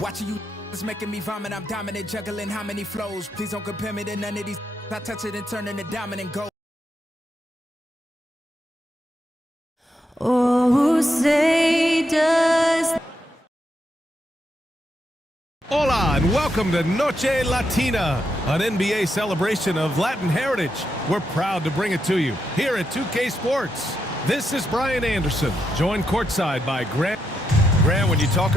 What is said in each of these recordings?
Watching you is making me vomit. I'm dominant, juggling how many flows. Please don't compare me to none of these. I touch it and turn into dominant gold. Oh, say does. Hola and welcome to Noche Latina, an NBA celebration of Latin heritage. We're proud to bring it to you here at 2K Sports. This is Brian Anderson, joined courtside by Grant. Grant, when you talk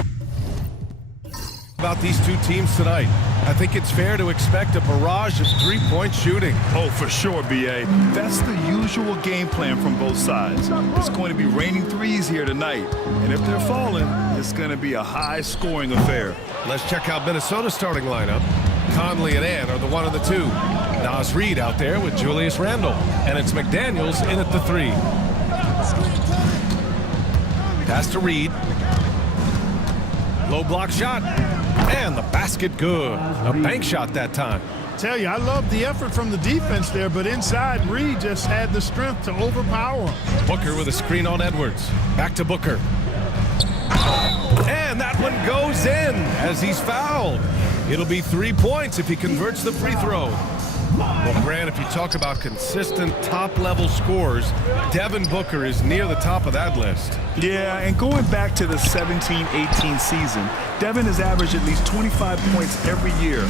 about these two teams tonight, I think it's fair to expect a barrage of three-point shooting. Oh, for sure, BA. That's the usual game plan from both sides. It's going to be raining threes here tonight, and if they're falling, it's going to be a high-scoring affair. Let's check out Minnesota's starting lineup. Conley and Ann are the one and the two. Nas Reed out there with Julius Randle, and it's McDaniels in at the three. Pass to Reed. Low block shot. And the basket good. A bank shot that time. Tell you, I love the effort from the defense there, but inside, Reed just had the strength to overpower him. Booker with a screen on Edwards. Back to Booker. And that one goes in as he's fouled. It'll be 3 points if he converts the free throw. Well, Grant, if you talk about consistent top-level scores, Devin Booker is near the top of that list. Yeah, and going back to the 17-18 season, Devin has averaged at least 25 points every year.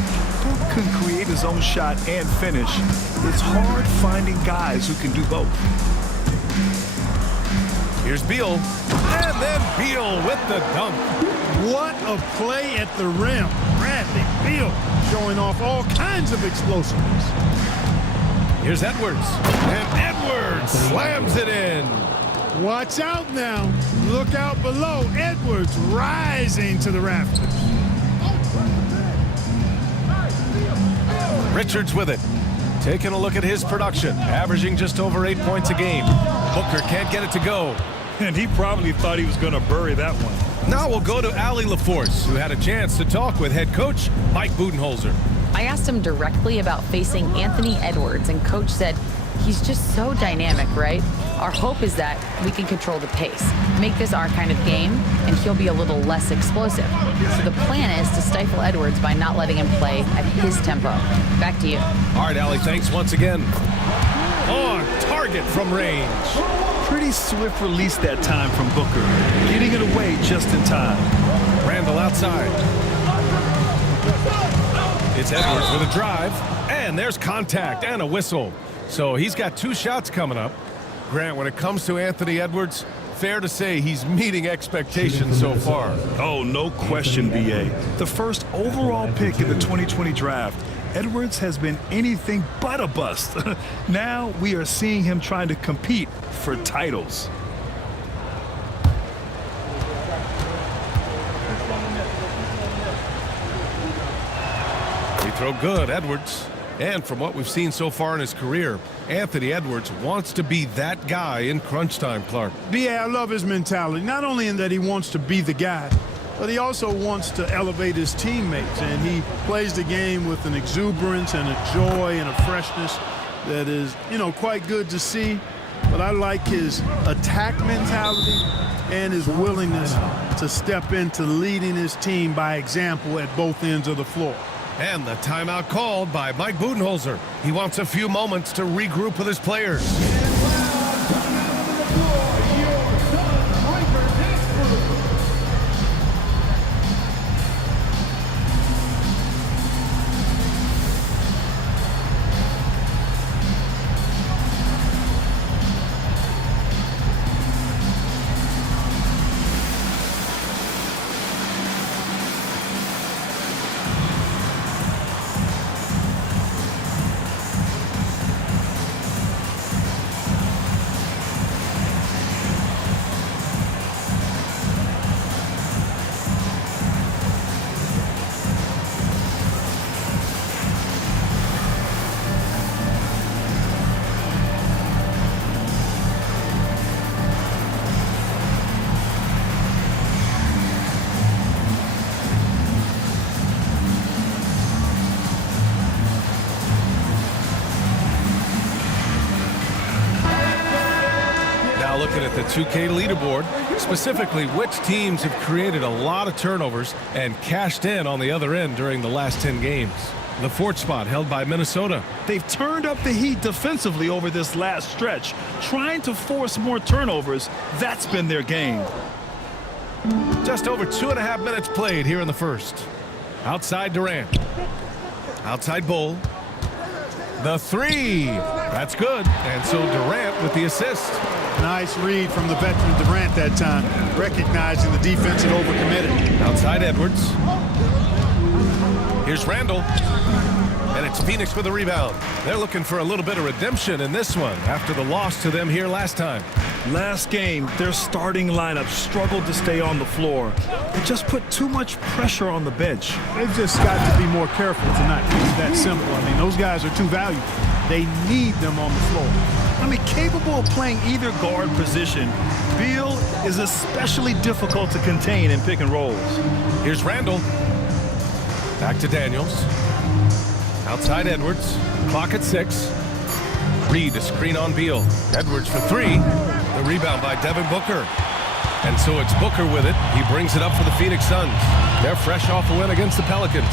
Book can create his own shot and finish. It's hard finding guys who can do both. Here's Beal, and then Beal with the dunk. What a play at the rim. Bradley Beal showing off all kinds of explosiveness. Here's Edwards, and Edwards slams it in. Watch out now. Look out below. Edwards rising to the rafters. Richards with it. Taking a look at his production, averaging just over 8 points a game. Booker can't get it to go. And he probably thought he was going to bury that one. Now we'll go to Allie LaForce, who had a chance to talk with head coach Mike Budenholzer. I asked him directly about facing Anthony Edwards, and coach said he's just so dynamic, right? Our hope is that we can control the pace, make this our kind of game, and he'll be a little less explosive. So the plan is to stifle Edwards by not letting him play at his tempo. Back to you. All right, Allie, thanks once again. On target from range. Pretty swift release that time from Booker, getting it away just in time. Randle outside. It's Edwards with a drive, and there's contact and a whistle. So he's got 2 shots coming up. Grant, when it comes to Anthony Edwards, fair to say he's meeting expectations so far. Oh, no question, BA. The first overall pick in the 2020 draft, Edwards has been anything but a bust. Now we are seeing him trying to compete for titles. Free throw good, Edwards. And from what we've seen so far in his career, Anthony Edwards wants to be that guy in crunch time, Clark. I love his mentality. Not only in that he wants to be the guy, but he also wants to elevate his teammates. And he plays the game with an exuberance and a joy and a freshness that is, quite good to see. But I like his attack mentality and his willingness to step into leading his team by example at both ends of the floor. And the timeout called by Mike Budenholzer. He wants a few moments to regroup with his players. the 2K leaderboard, specifically which teams have created a lot of turnovers and cashed in on the other end during the last 10 games. The fourth spot held by Minnesota. They've turned up the heat defensively over this last stretch, trying to force more turnovers. That's been their game. Just over 2.5 minutes played here in the first. Outside Durant. Outside Bull. The three. That's good. And so Durant with the assist. Nice read from the veteran Durant that time, recognizing the defense had overcommitted. Outside Edwards. Here's Randall. And it's Phoenix with a rebound. They're looking for a little bit of redemption in this one after the loss to them here last time. Last game, their starting lineup struggled to stay on the floor. They just put too much pressure on the bench. They've just got to be more careful tonight. It's that simple. I mean, those guys are too valuable. They need them on the floor. I mean, capable of playing either guard position, Beal is especially difficult to contain in pick and rolls. Here's Randall. Back to Daniels. Outside Edwards. Clock at 6. Reed a screen on Beal. Edwards for 3. The rebound by Devin Booker. And so it's Booker with it. He brings it up for the Phoenix Suns. They're fresh off a win against the Pelicans.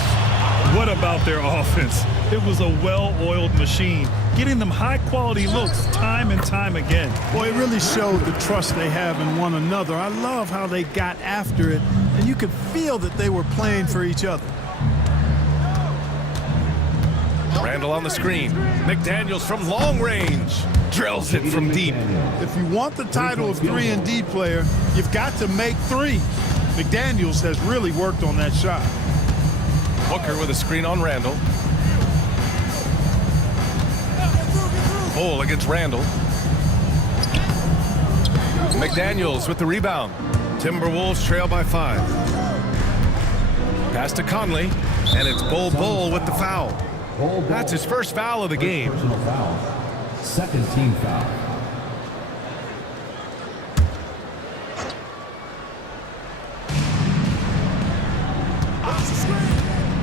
What about their offense? It was a well-oiled machine, getting them high-quality looks time and time again. Boy, it really showed the trust they have in one another. I love how they got after it, and you could feel that they were playing for each other. Randall on the screen. McDaniels from long range. Drills it from deep. If you want the title of 3-and-D player, you've got to make 3. McDaniels has really worked on that shot. Booker with a screen on Randall. Bull against Randall. McDaniels with the rebound. Timberwolves trail by 5. Pass to Conley, and it's Bull with the foul. That's his first foul of the game. Personal foul. Second team foul.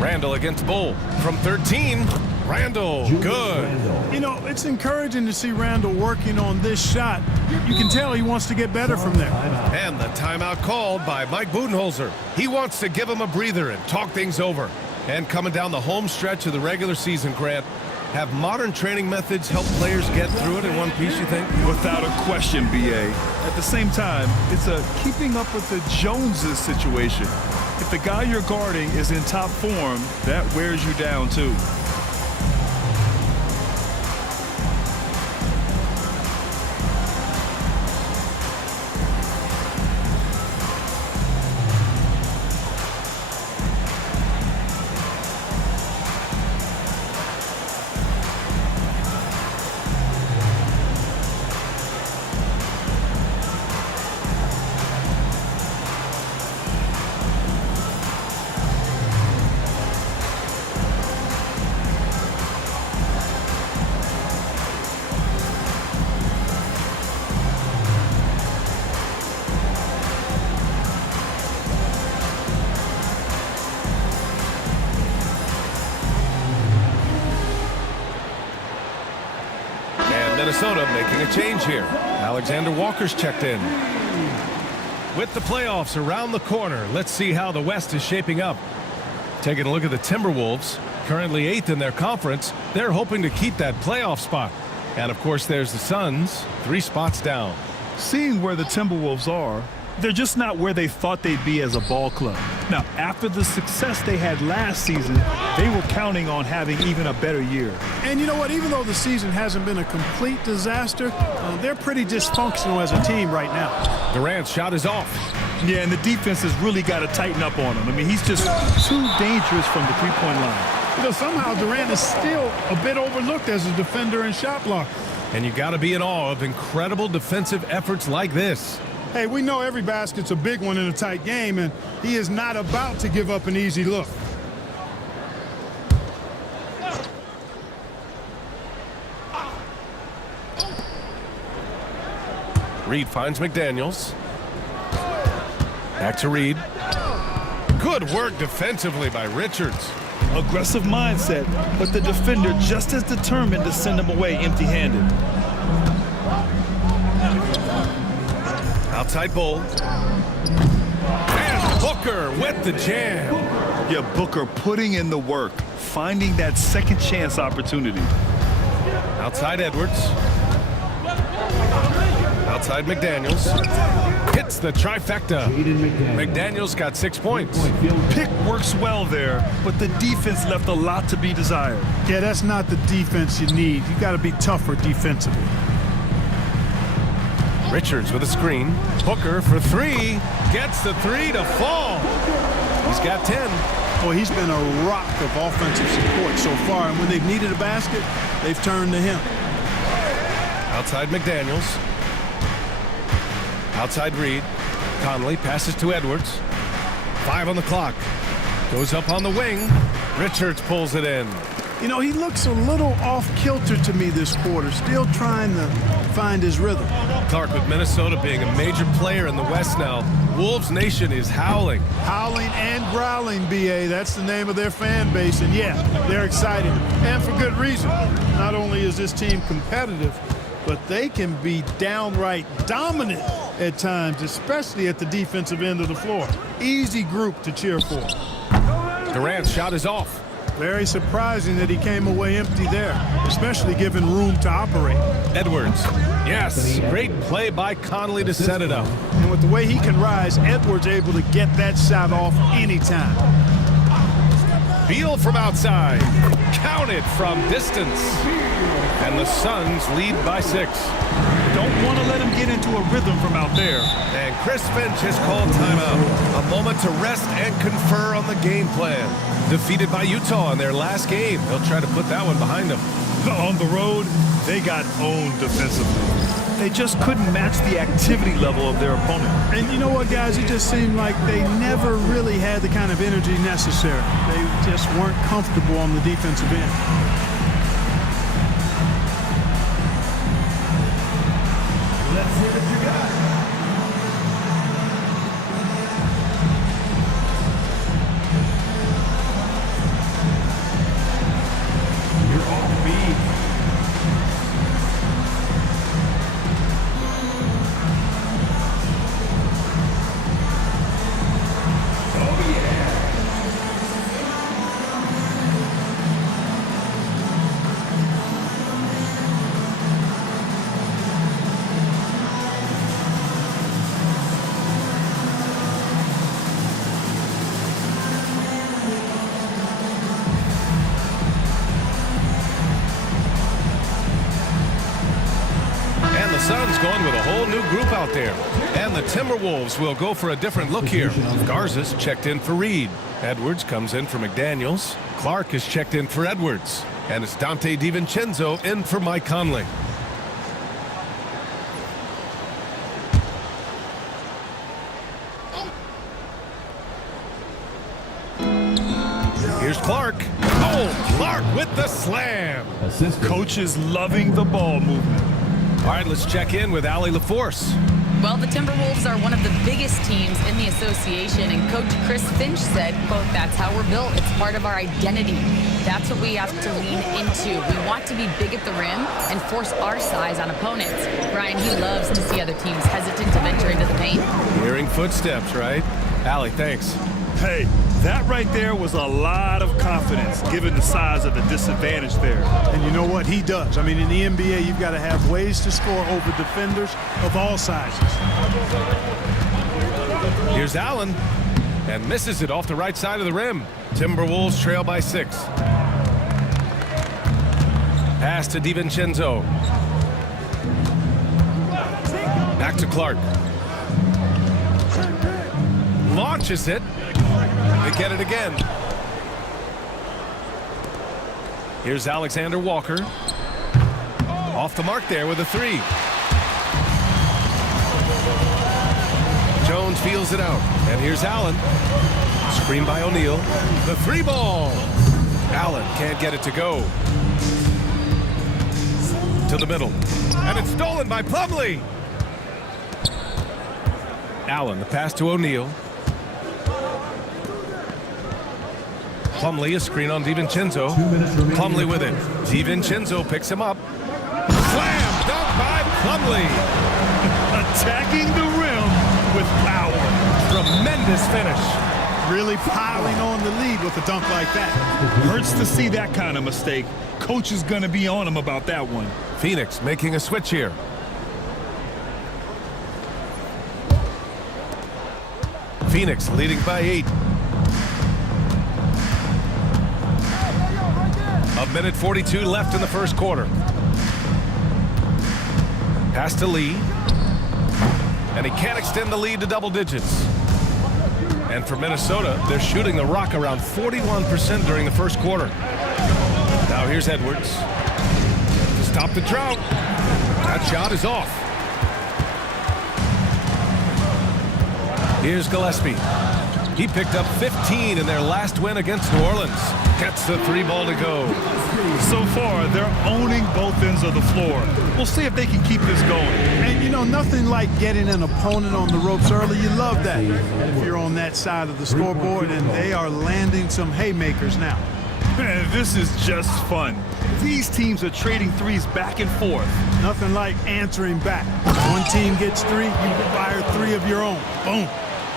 Randall against Bull from 13. Randall, good. You know, it's encouraging to see Randall working on this shot. You can tell he wants to get better from there. And the timeout called by Mike Budenholzer. He wants to give him a breather and talk things over. And coming down the home stretch of the regular season, Grant, have modern training methods helped players get through it in one piece, you think? Without a question, B.A. At the same time, it's a keeping up with the Joneses situation. If the guy you're guarding is in top form, that wears you down too. Minnesota making a change here. Alexander Walker's checked in. With the playoffs around the corner, let's see how the West is shaping up. Taking a look at the Timberwolves, currently 8th in their conference. They're hoping to keep that playoff spot. And of course, there's the Suns, 3 spots down. Seeing where the Timberwolves are, they're just not where they thought they'd be as a ball club. Now, after the success they had last season, they were counting on having even a better year. And you know what? Even though the season hasn't been a complete disaster, they're pretty dysfunctional as a team right now. Durant's shot is off. Yeah, and the defense has really got to tighten up on him. I mean, he's just too dangerous from the three-point line. You know, somehow Durant is still a bit overlooked as a defender and shot blocker. And you got to be in awe of incredible defensive efforts like this. Hey, we know every basket's a big one in a tight game, and he is not about to give up an easy look. Reed finds McDaniels. Back to Reed. Good work defensively by Richards. Aggressive mindset, but the defender just as determined to send him away empty-handed. Outside Bull. And Booker with the jam. Yeah, Booker putting in the work, finding that second chance opportunity. Outside Edwards. Outside McDaniels. Hits the trifecta. McDaniels got 6 points. Pick works well there, but the defense left a lot to be desired. Yeah, that's not the defense you need. You got to be tougher defensively. Richards with a screen. Booker for three. Gets the three to fall. He's got 10. Boy, he's been a rock of offensive support so far, and when they've needed a basket, they've turned to him. Outside McDaniels. Outside Reed. Conley passes to Edwards. 5 on the clock. Goes up on the wing. Richards pulls it in. You know, he looks a little off-kilter to me this quarter, still trying to find his rhythm. Clark, with Minnesota being a major player in the West now, Wolves Nation is howling. Howling and growling, B.A. That's the name of their fan base, and yeah, they're excited, and for good reason. Not only is this team competitive, but they can be downright dominant at times, especially at the defensive end of the floor. Easy group to cheer for. Durant's shot is off. Very surprising that he came away empty there, especially given room to operate. Edwards. Yes, great play by Conley to set it up. And with the way he can rise, Edwards able to get that shot off anytime. Beal from outside. Counted from distance. And the Suns lead by 6. Don't want to let him get into a rhythm from out there. And Chris Finch has called timeout. A moment to rest and confer on the game plan. Defeated by Utah in their last game. They'll try to put that one behind them. On the road, they got owned defensively. They just couldn't match the activity level of their opponent. And you know what, guys? It just seemed like they never really had the kind of energy necessary. They just weren't comfortable on the defensive end. Let's see what you got. You're off beat. Oh, yeah. Suns going with a whole new group out there. And the Timberwolves will go for a different look here. Garza's checked in for Reed. Edwards comes in for McDaniels. Clark is checked in for Edwards. And it's Dante DiVincenzo in for Mike Conley. Here's Clark. Oh, Clark with the slam. Coach is loving the ball movement. All right, let's check in with Allie LaForce. Well, the Timberwolves are one of the biggest teams in the association, and Coach Chris Finch said, quote, "That's how we're built. It's part of our identity. That's what we have to lean into. We want to be big at the rim and force our size on opponents." Brian, he loves to see other teams hesitant to venture into the paint. Hearing footsteps, right? Allie, thanks. Hey, that right there was a lot of confidence, given the size of the disadvantage there. And you know what? He does. I mean, in the NBA, you've got to have ways to score over defenders of all sizes. Here's Allen, and misses it off the right side of the rim. Timberwolves trail by 6. Pass to DiVincenzo. Back to Clark. Launches it. They get it again. Here's Alexander Walker. Off the mark there with a 3. Jones feels it out. And here's Allen. Screen by O'Neal. The 3 ball. Allen can't get it to go. To the middle. And it's stolen by Plumlee. Allen, the pass to O'Neal. Plumlee, a screen on DiVincenzo. Plumlee with it. DiVincenzo picks him up. Slam dunk by Plumlee. Attacking the rim with power. Tremendous finish. Really piling on the lead with a dunk like that. Hurts to see that kind of mistake. Coach is going to be on him about that one. Phoenix making a switch here. Phoenix leading by 8. A minute 42 left in the first quarter. Pass to Lee. And he can't extend the lead to double digits. And for Minnesota, they're shooting the rock around 41% during the first quarter. Now here's Edwards. To stop the drought. That shot is off. Here's Gillespie. He picked up 15 in their last win against New Orleans. Gets the 3 ball to go. So far, they're owning both ends of the floor. We'll see if they can keep this going. And, you know, nothing like getting an opponent on the ropes early. You love that if you're on that side of the scoreboard, and they are landing some haymakers now. Man, this is just fun. These teams are trading threes back and forth. Nothing like answering back. One team gets 3, you fire 3 of your own. Boom.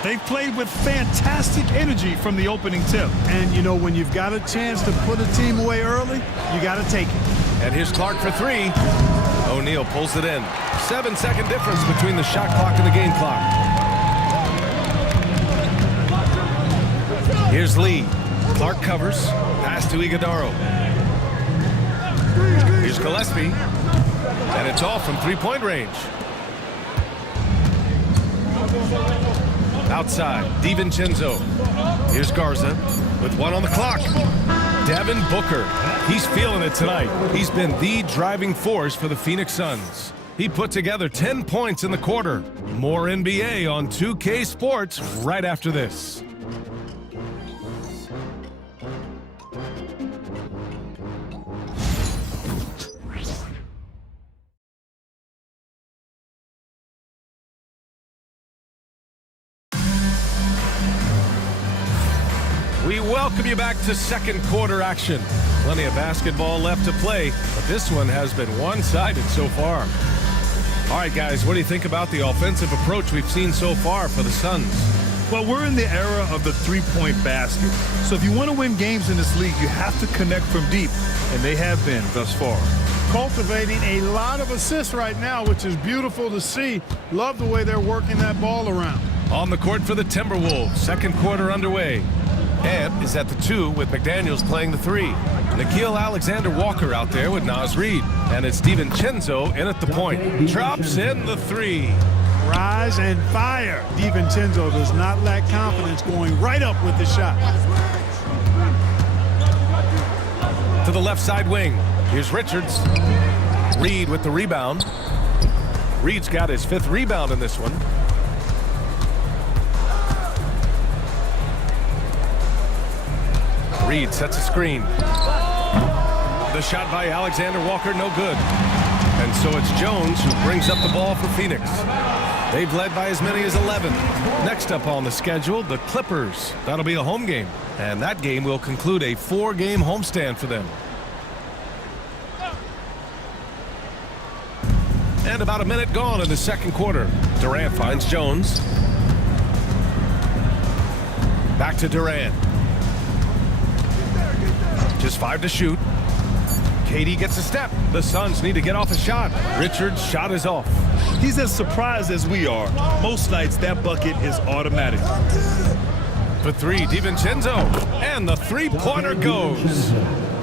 They've played with fantastic energy from the opening tip. And, you know, when you've got a chance to put a team away early, you got to take it. And here's Clark for 3. O'Neal pulls it in. 7-second difference between the shot clock and the game clock. Here's Lee. Clark covers. Pass to Iguodaro. Here's Gillespie. And it's off from 3-point range. Outside, DiVincenzo. Here's Garza with 1 on the clock. Devin Booker. He's feeling it tonight. He's been the driving force for the Phoenix Suns. He put together 10 points in the quarter. More NBA on 2K Sports right after this. We welcome you back to second quarter action. Plenty of basketball left to play, but this one has been one-sided so far. All right, guys, what do you think about the offensive approach we've seen so far for the Suns? Well, we're in the era of the three-point basket. So if you want to win games in this league, you have to connect from deep, and they have been thus far. Cultivating a lot of assists right now, which is beautiful to see. Love the way they're working that ball around. On the court for the Timberwolves, second quarter underway. Ebb is at the 2 with McDaniels playing the 3. Nickeil Alexander-Walker out there with Naz Reid. And it's DiVincenzo in at the point. Drops in the 3. Rise and fire. DiVincenzo does not lack confidence, going right up with the shot. To the left side wing. Here's Richards. Reid with the rebound. Reid's got his 5th rebound in this one. Reid sets a screen. The shot by Alexander Walker, no good. And so it's Jones who brings up the ball for Phoenix. They've led by as many as 11. Next up on the schedule, the Clippers. That'll be a home game. And that game will conclude a 4-game homestand for them. And about a minute gone in the second quarter. Durant finds Jones. Back to Durant. Just 5 to shoot. KD gets a step. The Suns need to get off a shot. Richards' shot is off. He's as surprised as we are. Most nights, that bucket is automatic. For 3, DiVincenzo. And the three-pointer goes.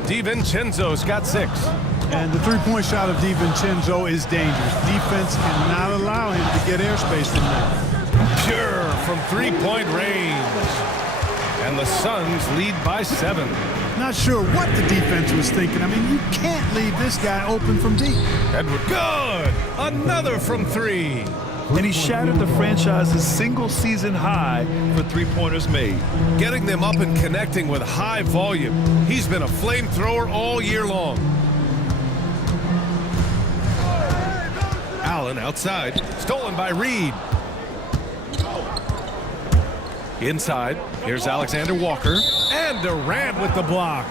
DiVincenzo's got 6. And the three-point shot of DiVincenzo is dangerous. Defense cannot allow him to get airspace from there. Pure from three-point range. And the Suns lead by 7. Not sure what the defense was thinking. I mean, you can't leave this guy open from deep. Edward, good! Another from 3. And he shattered the franchise's single-season high for three-pointers made. Getting them up and connecting with high volume. He's been a flamethrower all year long. Allen outside, stolen by Reid. Inside, here's Alexander Walker, and Durant with the block.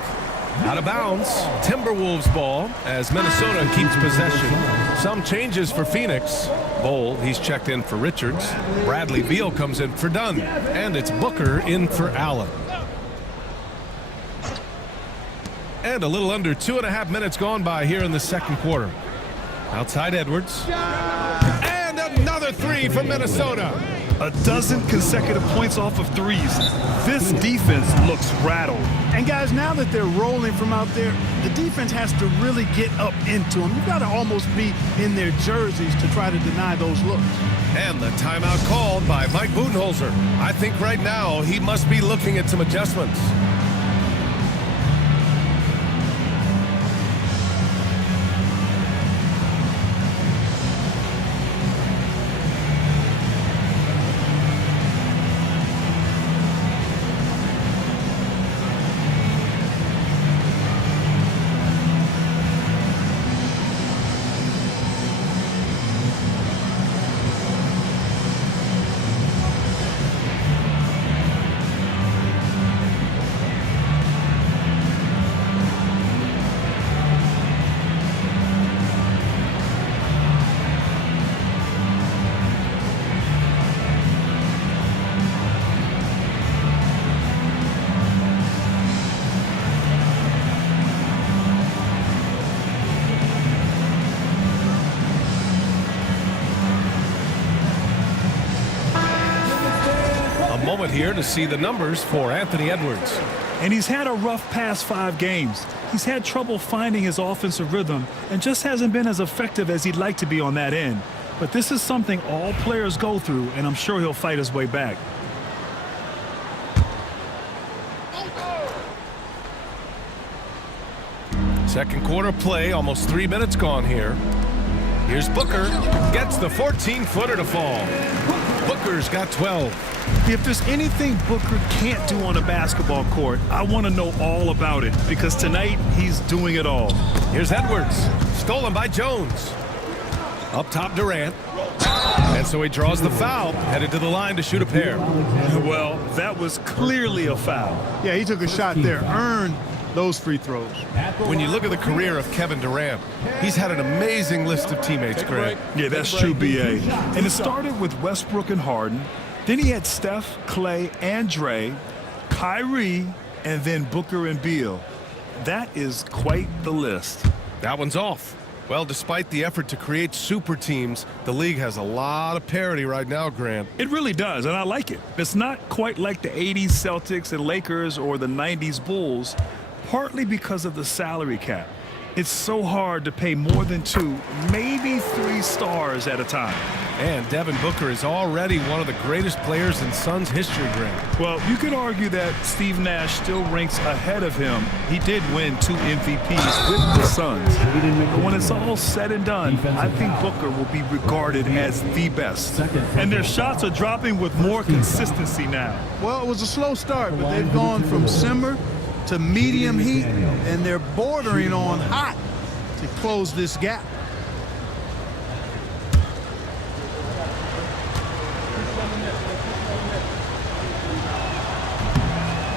Out of bounds, Timberwolves ball as Minnesota keeps possession. Some changes for Phoenix. Bowl, he's checked in for Richards. Bradley Beal comes in for Dunn. And it's Booker in for Allen. And a little under 2.5 minutes gone by here in the second quarter. Outside Edwards. And another three from Minnesota. A dozen consecutive points off of threes. This defense looks rattled. And guys, now that they're rolling from out there, the defense has to really get up into them. You've got to almost be in their jerseys to try to deny those looks. And the timeout called by Mike Budenholzer. I think right now he must be looking at some adjustments. Moment here to see the numbers for Anthony Edwards. And he's had a rough past 5 games. He's had trouble finding his offensive rhythm and just hasn't been as effective as he'd like to be on that end. But this is something all players go through, and I'm sure he'll fight his way back. Second quarter play, almost 3 minutes gone here. Here's Booker, gets the 14-footer to fall. Booker's got 12. If there's anything Booker can't do on a basketball court, I want to know all about it, because tonight he's doing it all. Here's Edwards, stolen by Jones. Up top, Durant. And so he draws the foul, headed to the line to shoot a pair. Well, that was clearly a foul. Yeah, he took a shot there, earned those free throws. When you look at the career of Kevin Durant, he's had an amazing list of teammates, Greg. Yeah, that's true, B.A. And it started with Westbrook and Harden. Then he had Steph, Clay, and Dre, Kyrie, and then Booker and Beal. That is quite the list. That one's off. Well, despite the effort to create super teams, the league has a lot of parity right now, Grant. It really does, and I like it. It's not quite like the 80s Celtics and Lakers or the 90s Bulls, partly because of the salary cap. It's so hard to pay more than 2, maybe 3 stars at a time. And Devin Booker is already one of the greatest players in Suns history, Grant. Well, you could argue that Steve Nash still ranks ahead of him. He did win 2 MVPs with the Suns. But when it's all said and done, I think Booker will be regarded as the best. And their shots are dropping with more consistency now. Well, it was a slow start, but they've gone from simmer to medium heat, and they're bordering on hot to close this gap.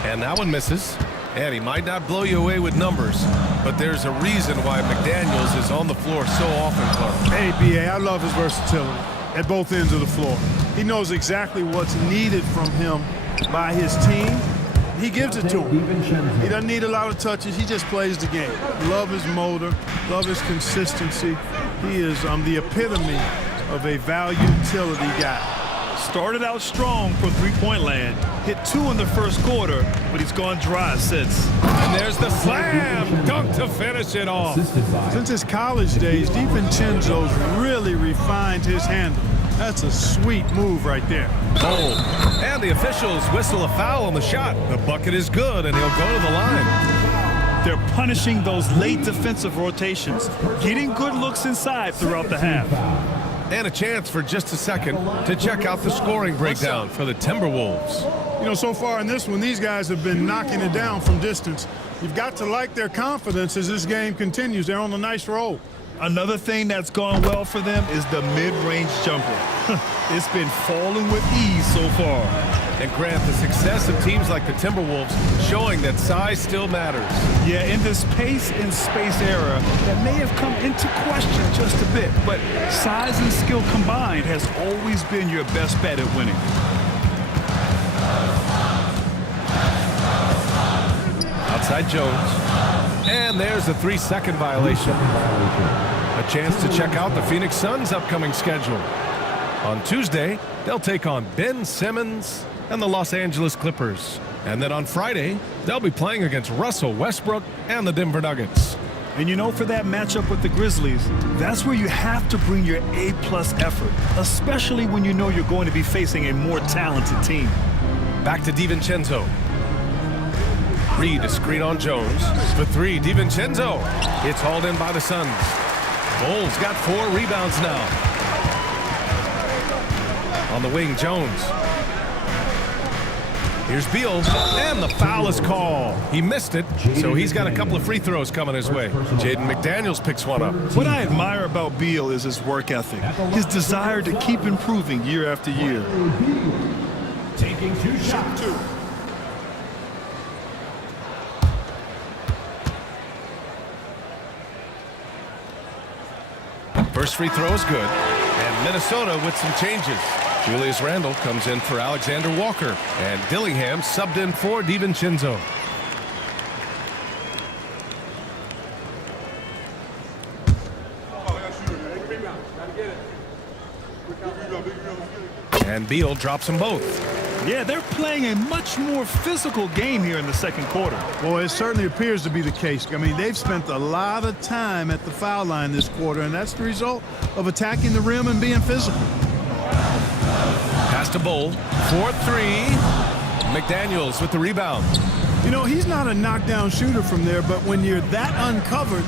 And that one misses. And he might not blow you away with numbers, but there's a reason why McDaniels is on the floor so often, Clark. Hey, B.A., I love his versatility at both ends of the floor. He knows exactly what's needed from him by his team. He gives it to him. He doesn't need a lot of touches. He just plays the game. Love his motor. Love his consistency. He is the epitome of a value utility guy. Started out strong for three-point land. Hit 2 in the first quarter, but he's gone dry since. And there's the slam dunk to finish it off. Since his college days, DiVincenzo's really refined his handle. That's a sweet move right there. Oh, and the officials whistle a foul on the shot. The bucket is good, and he'll go to the line. They're punishing those late defensive rotations, getting good looks inside throughout the half. And a chance for just a second to check out the scoring breakdown for the Timberwolves. You know, so far in this one, these guys have been knocking it down from distance. You've got to like their confidence as this game continues. They're on a nice roll. Another thing that's gone well for them is the mid-range jumper. It's been falling with ease so far. And Grant, the success of teams like the Timberwolves showing that size still matters. Yeah, in this pace and space era, that may have come into question just a bit, but size and skill combined has always been your best bet at winning. Outside Jones. And there's a 3-second violation. A chance to check out the Phoenix Suns' upcoming schedule. On Tuesday, they'll take on Ben Simmons and the Los Angeles Clippers. And then on Friday, they'll be playing against Russell Westbrook and the Denver Nuggets. And you know, for that matchup with the Grizzlies, that's where you have to bring your A-plus effort, especially when you know you're going to be facing a more talented team. Back to DiVincenzo. Reed, a screen on Jones. For 3, DiVincenzo. It's hauled in by the Suns. Bulls got 4 rebounds now. On the wing, Jones. Here's Beal, and the foul is called. He missed it, so he's got a couple of free throws coming his way. Jaden McDaniels picks one up. What I admire about Beal is his work ethic, his desire to keep improving year after year. Taking 2 shots. First free throw is good, and Minnesota with some changes. Julius Randle comes in for Alexander Walker, and Dillingham subbed in for DiVincenzo. And Beal drops them both. Yeah, they're playing a much more physical game here in the second quarter. Well, it certainly appears to be the case. I mean, they've spent a lot of time at the foul line this quarter, and that's the result of attacking the rim and being physical. Pass to Bull, 4-3. McDaniels with the rebound. You know, he's not a knockdown shooter from there, but when you're that uncovered,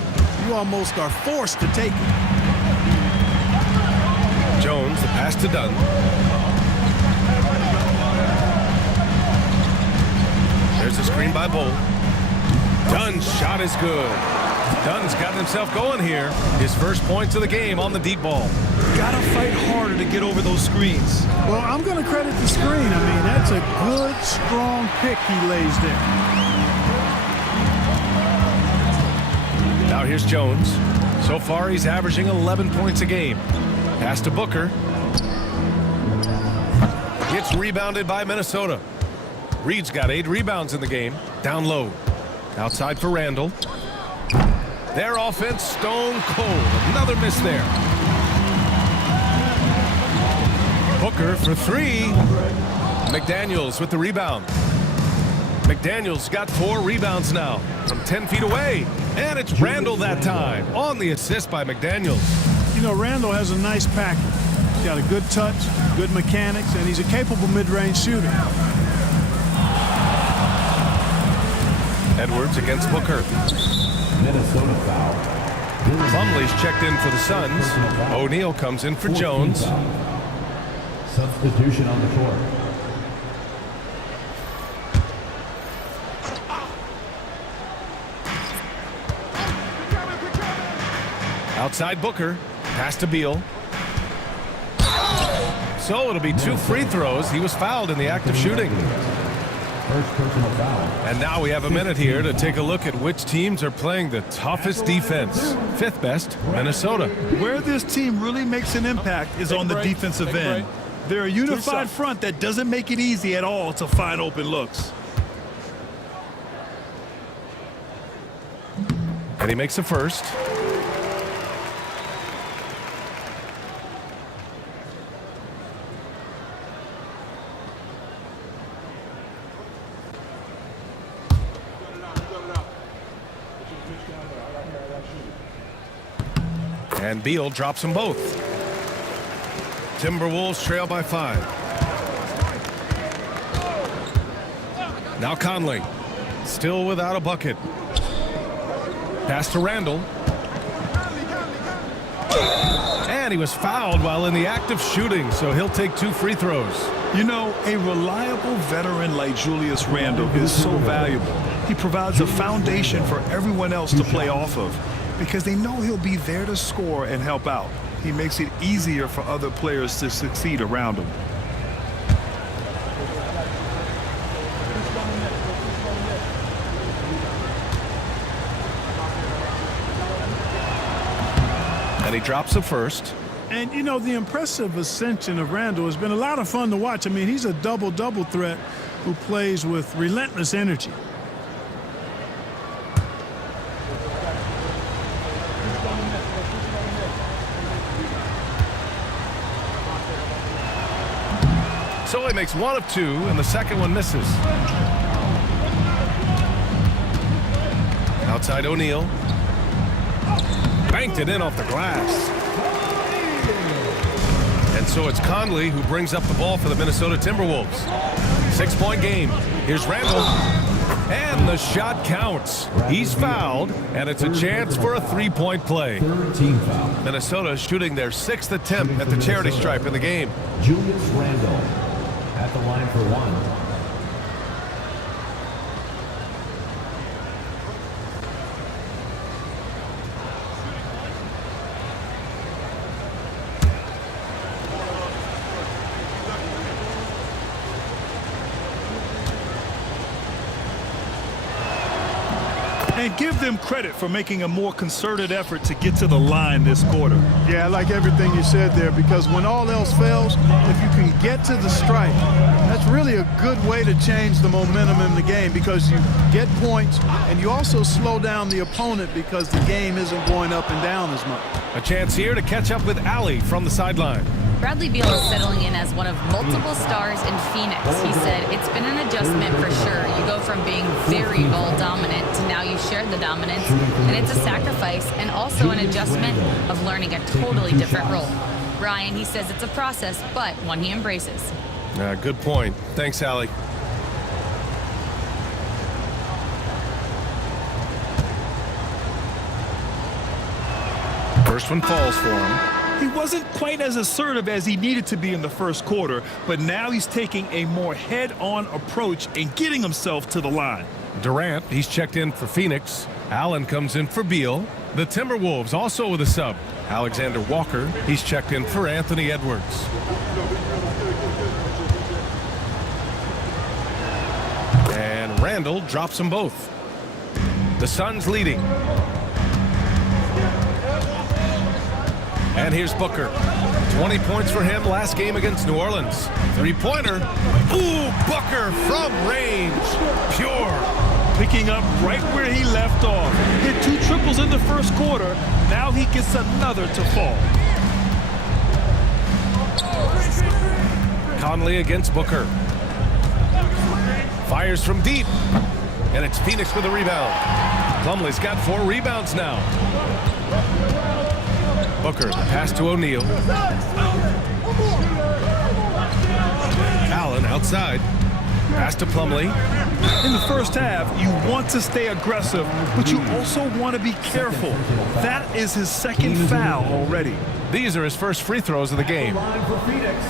you almost are forced to take it. Jones, the pass to Dunn. There's a screen by Bull. Dunn's shot is good. Dunn's got himself going here. His first points of the game on the deep ball. Gotta fight harder to get over those screens. Well, I'm going to credit the screen. I mean, that's a good, strong pick he lays there. Now here's Jones. So far, he's averaging 11 points a game. Pass to Booker. It's rebounded by Minnesota. Reed's got 8 rebounds in the game. Down low. Outside for Randle. Their offense stone cold. Another miss there. Booker for 3. McDaniels with the rebound. McDaniels got 4 rebounds now from 10 feet away. And it's Randle that time on the assist by McDaniels. You know, Randle has a nice package. He's got a good touch, good mechanics, and he's a capable mid-range shooter. Edwards against Booker. Minnesota foul. Plumlee's checked in for the Suns. O'Neal comes in for Jones. Substitution on the court. Outside Booker. Pass to Beal. So it'll be 2 free throws. He was fouled in the act of shooting. First personal foul. And now we have a minute here to take a look at which teams are playing the toughest defense. 5th best, Minnesota. Where this team really makes an impact is on the defensive end. They're a unified front that doesn't make it easy at all to find open looks. And he makes the first. And Beal drops them both. Timberwolves trail by 5. Now Conley, still without a bucket. Pass to Randle. And he was fouled while in the act of shooting, so he'll take 2 free throws. You know, a reliable veteran like Julius Randle is so valuable. He provides a foundation for everyone else to play off of, because they know he'll be there to score and help out. He makes it easier for other players to succeed around him. And he drops the first. And, you know, the impressive ascension of Randall has been a lot of fun to watch. I mean, he's a double-double threat who plays with relentless energy. So he makes one of two, and the second one misses. Outside O'Neal. Banked it in off the glass. And so it's Conley who brings up the ball for the Minnesota Timberwolves. 6-point game. Here's Randall. And the shot counts. He's fouled, and it's a chance for a three-point play. Third team foul. Minnesota shooting their 6th attempt at the charity stripe in the game. Julius Randle at the line for one. And give them credit for making a more concerted effort to get to the line this quarter. Yeah, I like everything you said there, because when all else fails, if you can get to the stripe, that's really a good way to change the momentum in the game, because you get points and you also slow down the opponent because the game isn't going up and down as much. A chance here to catch up with Allie from the sideline. Bradley Beal is settling in as one of multiple stars in Phoenix. He said, "It's been an adjustment for sure. You go from being very ball dominant to now you share the dominance, and it's a sacrifice and also an adjustment of learning a totally different role." Ryan, he says it's a process, but one he embraces. Good point. Thanks, Allie. First one falls for him. He wasn't quite as assertive as he needed to be in the first quarter, but now he's taking a more head-on approach and getting himself to the line. Durant, he's checked in for Phoenix. Allen comes in for Beal. The Timberwolves also with a sub. Alexander Walker, he's checked in for Anthony Edwards. And Randall drops them both. The Suns leading. And here's Booker. 20 points for him last game against New Orleans. Three-pointer. Ooh, Booker from range. Pure. Picking up right where he left off. Hit 2 triples in the first quarter. Now he gets another to fall. Conley against Booker. Fires from deep. And it's Phoenix with a rebound. Plumlee's got 4 rebounds now. Booker, the pass to O'Neal. Allen outside. Pass to Plumlee. In the first half, you want to stay aggressive, but you also want to be careful. That is his second foul already. These are his first free throws of the game. Line for Phoenix.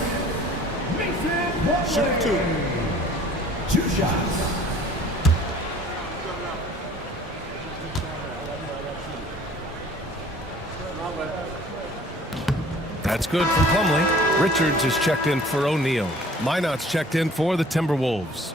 Shoot 2. 2 shots. That's good from Plumlee. Richards is checked in for O'Neal. Minot's checked in for the Timberwolves.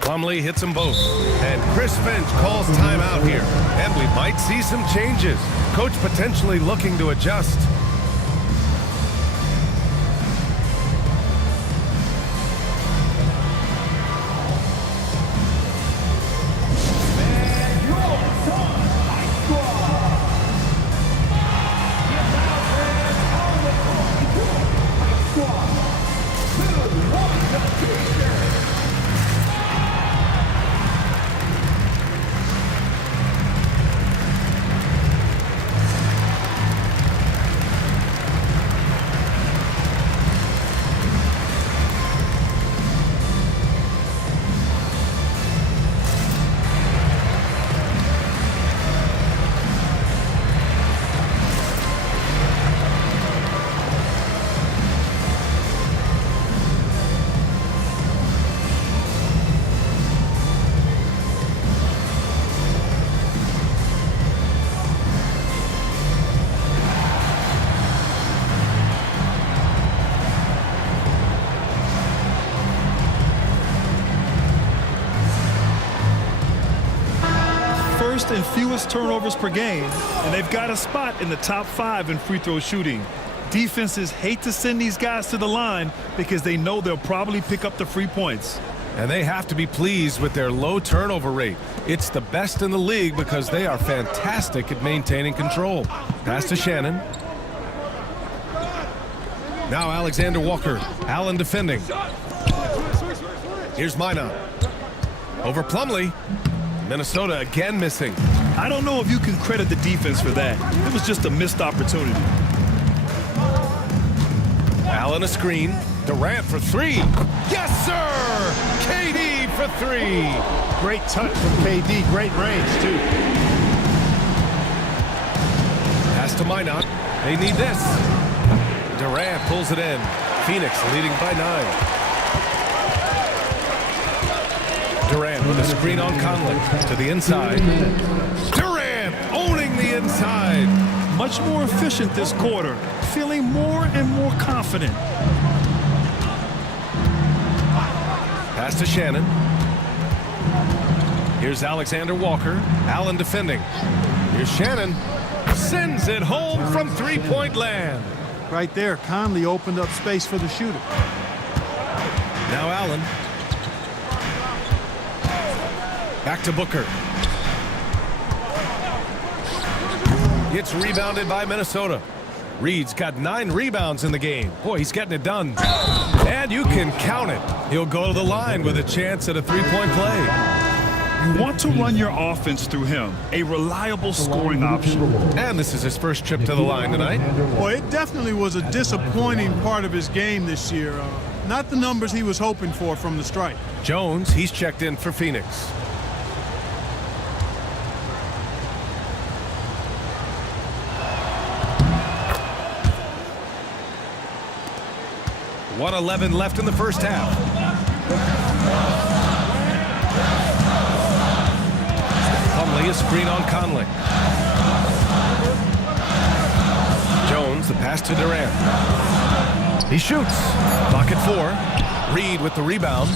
Plumlee hits them both. And Chris Finch calls timeout here. And we might see some changes. Coach potentially looking to adjust. first and fewest turnovers per game, and they've got a spot in the top 5 in free throw shooting. Defenses hate to send these guys to the line because they know they'll probably pick up the free points. And they have to be pleased with their low turnover rate. It's the best in the league because they are fantastic at maintaining control. Pass to Shannon. Now Alexander Walker. Allen defending. Here's Minot. Over Plumlee. Minnesota again missing. I don't know if you can credit the defense for that. It was just a missed opportunity. Allen a screen. Durant for 3. Yes, sir! KD for 3. Great touch from KD. Great range, too. Pass to Minot. They need this. Durant pulls it in. Phoenix leading by 9. Durant with a screen on Conley to the inside. Durant owning the inside. Much more efficient this quarter, feeling more and more confident. Pass to Shannon. Here's Alexander Walker. Allen defending. Here's Shannon. Sends it home from three-point land. Right there, Conley opened up space for the shooter. Now Allen. Back to Booker. It's rebounded by Minnesota. Reed's got 9 rebounds in the game. Boy, he's getting it done. And you can count it. He'll go to the line with a chance at a three-point play. You want to run your offense through him, a reliable scoring option. And this is his first trip to the line tonight. Well, it definitely was a disappointing part of his game this year. Not the numbers he was hoping for from the stripe. Jones, he's checked in for Phoenix. .111 left in the first half. Plumlee, a screen on Conley. Jones, the pass to Durant. He shoots. Pocket 4. Reed with the rebound.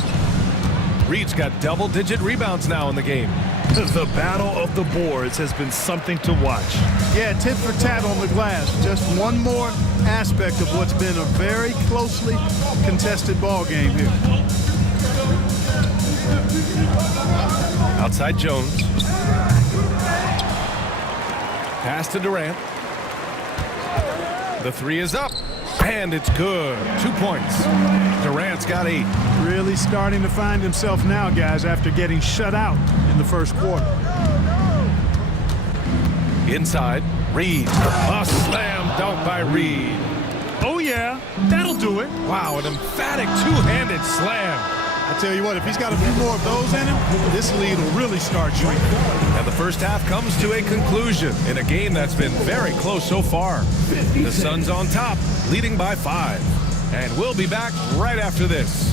Reed's got double-digit rebounds now in the game. The battle of the boards has been something to watch. Yeah, tit for tat on the glass. Just one more aspect of what's been a very closely contested ball game here. Outside Jones. Pass to Durant. The 3 is up. And it's good. 2 points. Durant's got 8. Really starting to find himself now, guys, after getting shut out in the first quarter. Inside, Reed. A slam dunk by Reed. Oh, yeah, that'll do it. Wow, an emphatic two-handed slam. I tell you what, if he's got a few more of those in him, this lead will really start shrinking. And the first half comes to a conclusion in a game that's been very close so far. The Suns on top, leading by 5. And we'll be back right after this.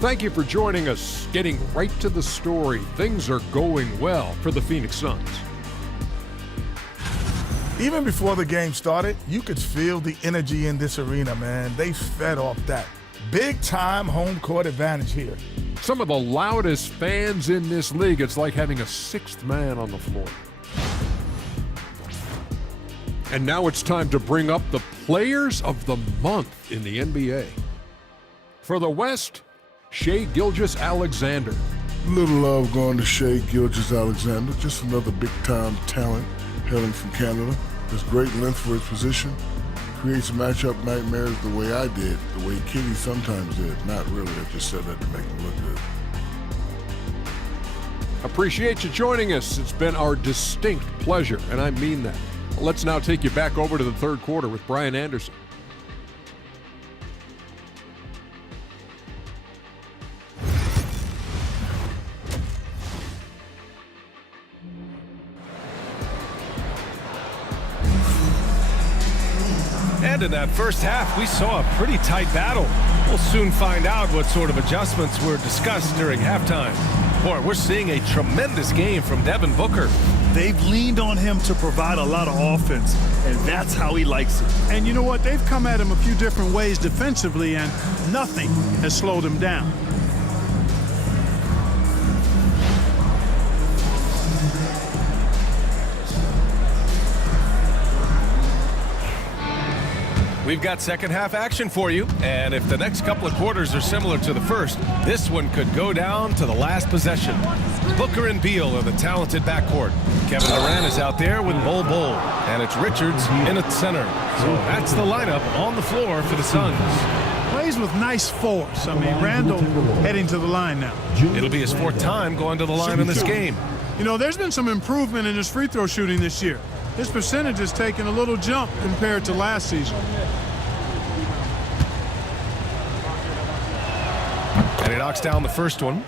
Thank you for joining us. Getting right to the story, things are going well for the Phoenix Suns. Even before the game started, you could feel the energy in this arena, man. They fed off that. Big-time home court advantage here. Some of the loudest fans in this league. It's like having a 6th man on the floor. And now it's time to bring up the Players of the Month in the NBA. For the West, Shai Gilgeous-Alexander. Little love going to Shai Gilgeous-Alexander. Just another big-time talent hailing from Canada. Has great length for his position. Creates matchup nightmares the way I did, the way Kitty sometimes did. Not really, I just said that to make him look good. Appreciate you joining us. It's been our distinct pleasure, and I mean that. Let's now take you back over to the third quarter with Brian Anderson. And in that first half, we saw a pretty tight battle. We'll soon find out what sort of adjustments were discussed during halftime. Boy, we're seeing a tremendous game from Devin Booker. They've leaned on him to provide a lot of offense, and that's how he likes it. And you know what? They've come at him a few different ways defensively, and nothing has slowed him down. We've got second half action for you, and if the next couple of quarters are similar to the first, this one could go down to the last possession. Booker and Beal are the talented backcourt. Kevin Durant is out there with Bol, and it's Richards in at center. So that's the lineup on the floor for the Suns. Plays with nice force. I mean, Randall heading to the line now. It'll be his fourth time going to the line in this game. You know, there's been some improvement in his free throw shooting this year. His percentage has taken a little jump compared to last season. And he knocks down the first one.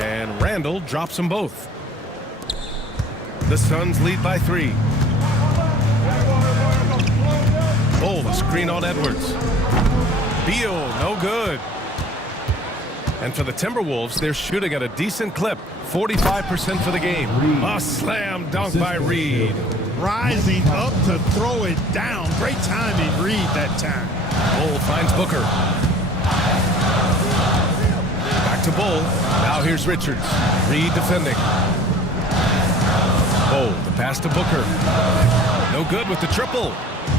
And Randall drops them both. The Suns lead by 3. Oh, the screen on Edwards. Beal, no good. And for the Timberwolves, they're shooting at a decent clip, 45% for the game. A slam dunk by Reed. Rising up to throw it down. Great timing, Reed, that time. Bull finds Booker. Back to Bull. Now here's Richards. Reed defending. Oh, the pass to Booker. No good with the triple.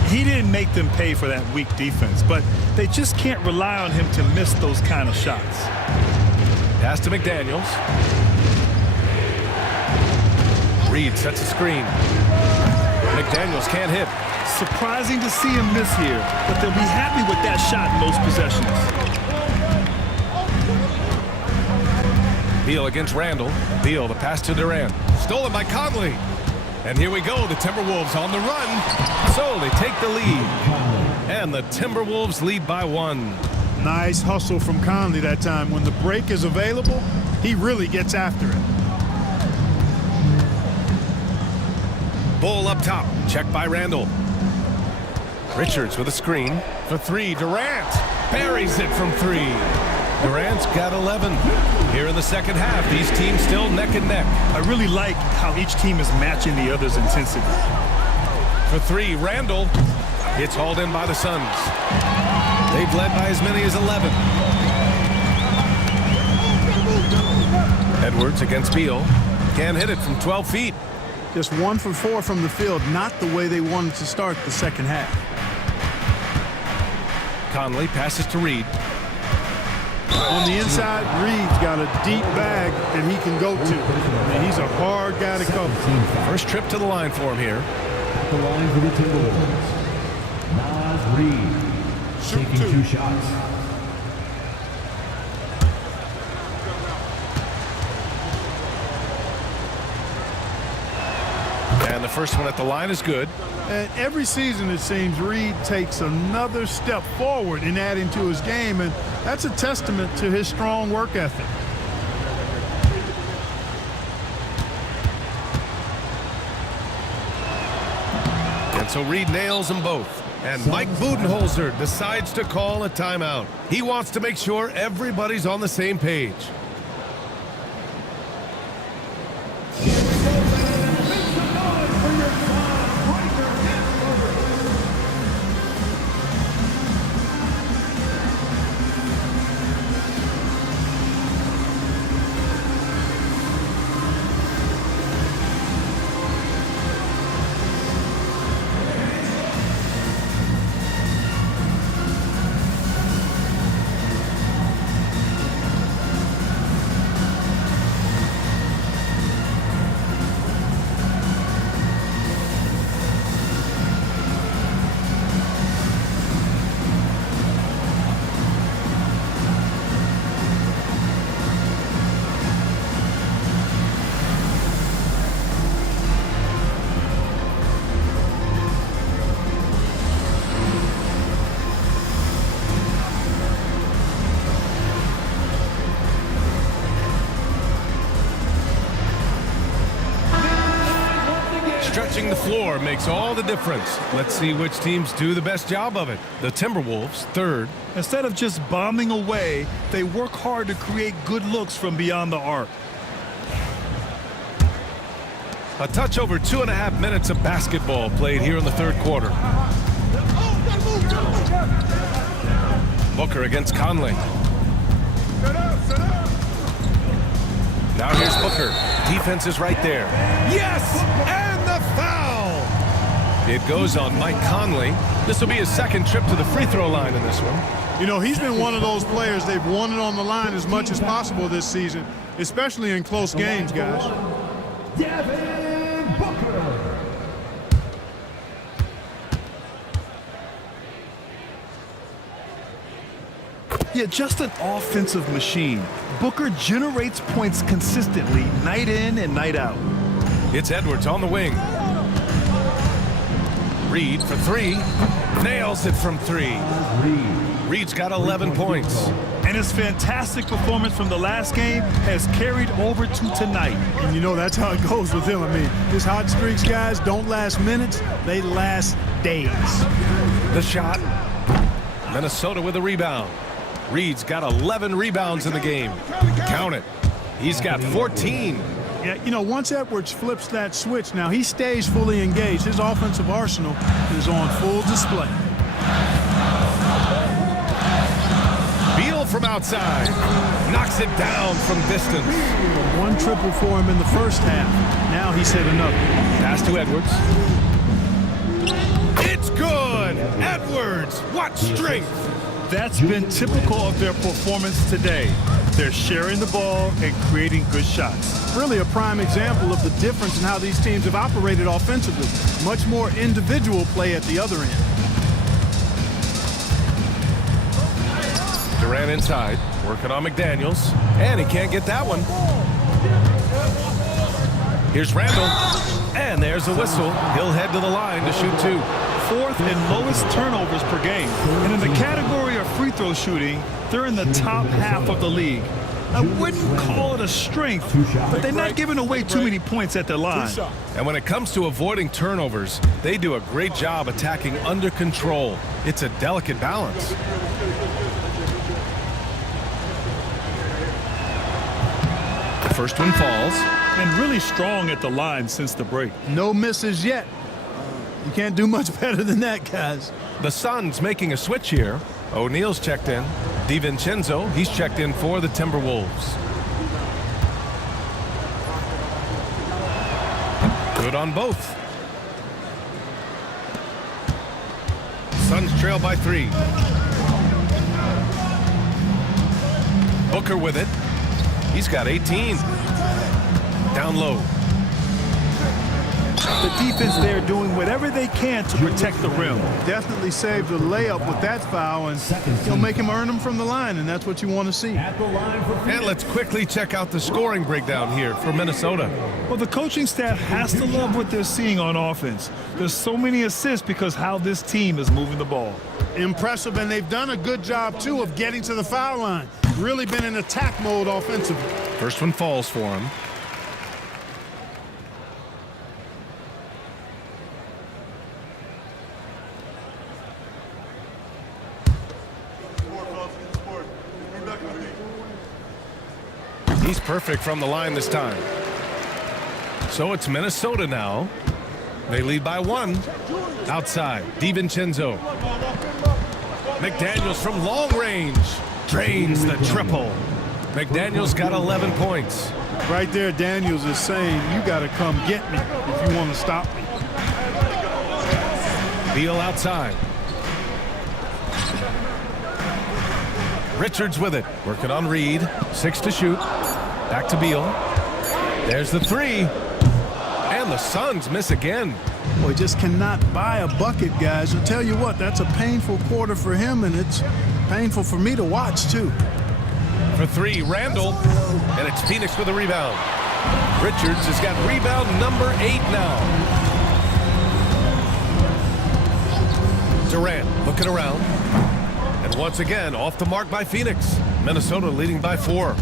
He didn't make them pay for that weak defense, but they just can't rely on him to miss those kind of shots. Pass to McDaniels. Reed sets a screen. McDaniels can't hit. Surprising to see him miss here, but they'll be happy with that shot in most possessions. Beal against Randall. Beal, the pass to Durant. Stolen by Conley. And here we go, the Timberwolves on the run. So they take the lead. And the Timberwolves lead by 1. Nice hustle from Conley that time. When the break is available, he really gets after it. Bull up top. Checked by Randall. Richards with a screen. For 3, Durant. Buries it from 3. Durant's got 11. Here in the second half, these teams still neck and neck. I really like how each team is matching the other's intensity. For 3, Randall. It's hauled in by the Suns. They've led by as many as 11. Edwards against Beal. Can't hit it from 12 feet. Just 1 for 4 from the field, not the way they wanted to start the second half. Conley passes to Reed. On the inside, Reed's got a deep bag that he can go to. And he's a hard guy to cover. First trip to the line for him here. At the line for the Timberwolves, Nas Reed taking 2 shots. And the first one at the line is good. And every season, it seems, Reed takes another step forward in adding to his game, and that's a testament to his strong work ethic. And so Reed nails them both. And Mike Budenholzer decides to call a timeout. He wants to make sure everybody's on the same page. Stretching the floor makes all the difference. Let's see which teams do the best job of it. The Timberwolves, third. Instead of just bombing away, they work hard to create good looks from beyond the arc. A touch over 2.5 minutes of basketball played here in the third quarter. Booker against Conley. Now here's Booker. Defense is right there. Yes! And the foul! It goes on Mike Conley. This will be his second trip to the free throw line in this one. You know, he's been one of those players they've wanted on the line as much as possible this season, especially in close games, guys. Devin Booker. Yeah, just an offensive machine. Booker generates points consistently, night in and night out. It's Edwards on the wing. Reed for three. Nails it from three. Reed's got 11 points. And his fantastic performance from the last game has carried over to tonight. And you know, that's how it goes with him. I mean, his hot streaks, guys, don't last minutes. They last days. The shot. Minnesota with a rebound. Reed's got 11 rebounds in the game. Count it. He's got 14. Yeah, you know, once Edwards flips that switch, now he stays fully engaged. His offensive arsenal is on full display. Beal from outside. Knocks it down from distance. One triple for him in the first half. Now he's hit another. Pass to Edwards. It's good. Edwards. What strength. That's been typical of their performance today. They're sharing the ball and creating good shots. Really a prime example of the difference in how these teams have operated offensively. Much more individual play at the other end. Durant inside, working on McDaniels, and he can't get that one. Here's Randall, and there's a whistle. He'll head to the line to shoot two. Fourth and lowest turnovers per game. And in the category of free throw shooting, they're in the top half of the league. I wouldn't call it a strength, but they're not giving away too many points at the line. And when it comes to avoiding turnovers, they do a great job attacking under control. It's a delicate balance. The first one falls. And really strong at the line since the break. No misses yet. You can't do much better than that, guys. The Suns making a switch here. O'Neal's checked in. DiVincenzo, he's checked in for the Timberwolves. Good on both. Suns trail by 3. Booker with it. He's got 18. Down low. The defense there doing whatever they can to protect the rim. Definitely saved a layup with that foul, and he'll make him earn them from the line, and that's what you want to see. And let's quickly check out the scoring breakdown here for Minnesota. Well, the coaching staff has to love what they're seeing on offense. There's so many assists because how this team is moving the ball. Impressive, and they've done a good job, too, of getting to the foul line. Really been in attack mode offensively. First one falls for him. He's perfect from the line this time. So it's Minnesota now. They lead by 1. Outside, DiVincenzo. McDaniels from long range. Drains the triple. McDaniels got 11 points. Right there, Daniels is saying, you got to come get me if you want to stop me. Beal outside. Richards with it. Working on Reed. 6 to shoot. Back to Beal. There's the 3. And the Suns miss again. Boy, just cannot buy a bucket, guys. I'll tell you what, that's a painful quarter for him, and it's painful for me to watch, too. For 3, Randall. And it's Phoenix with a rebound. Richards has got rebound number 8 now. Durant looking around. And once again, off the mark by Phoenix. Minnesota leading by 4.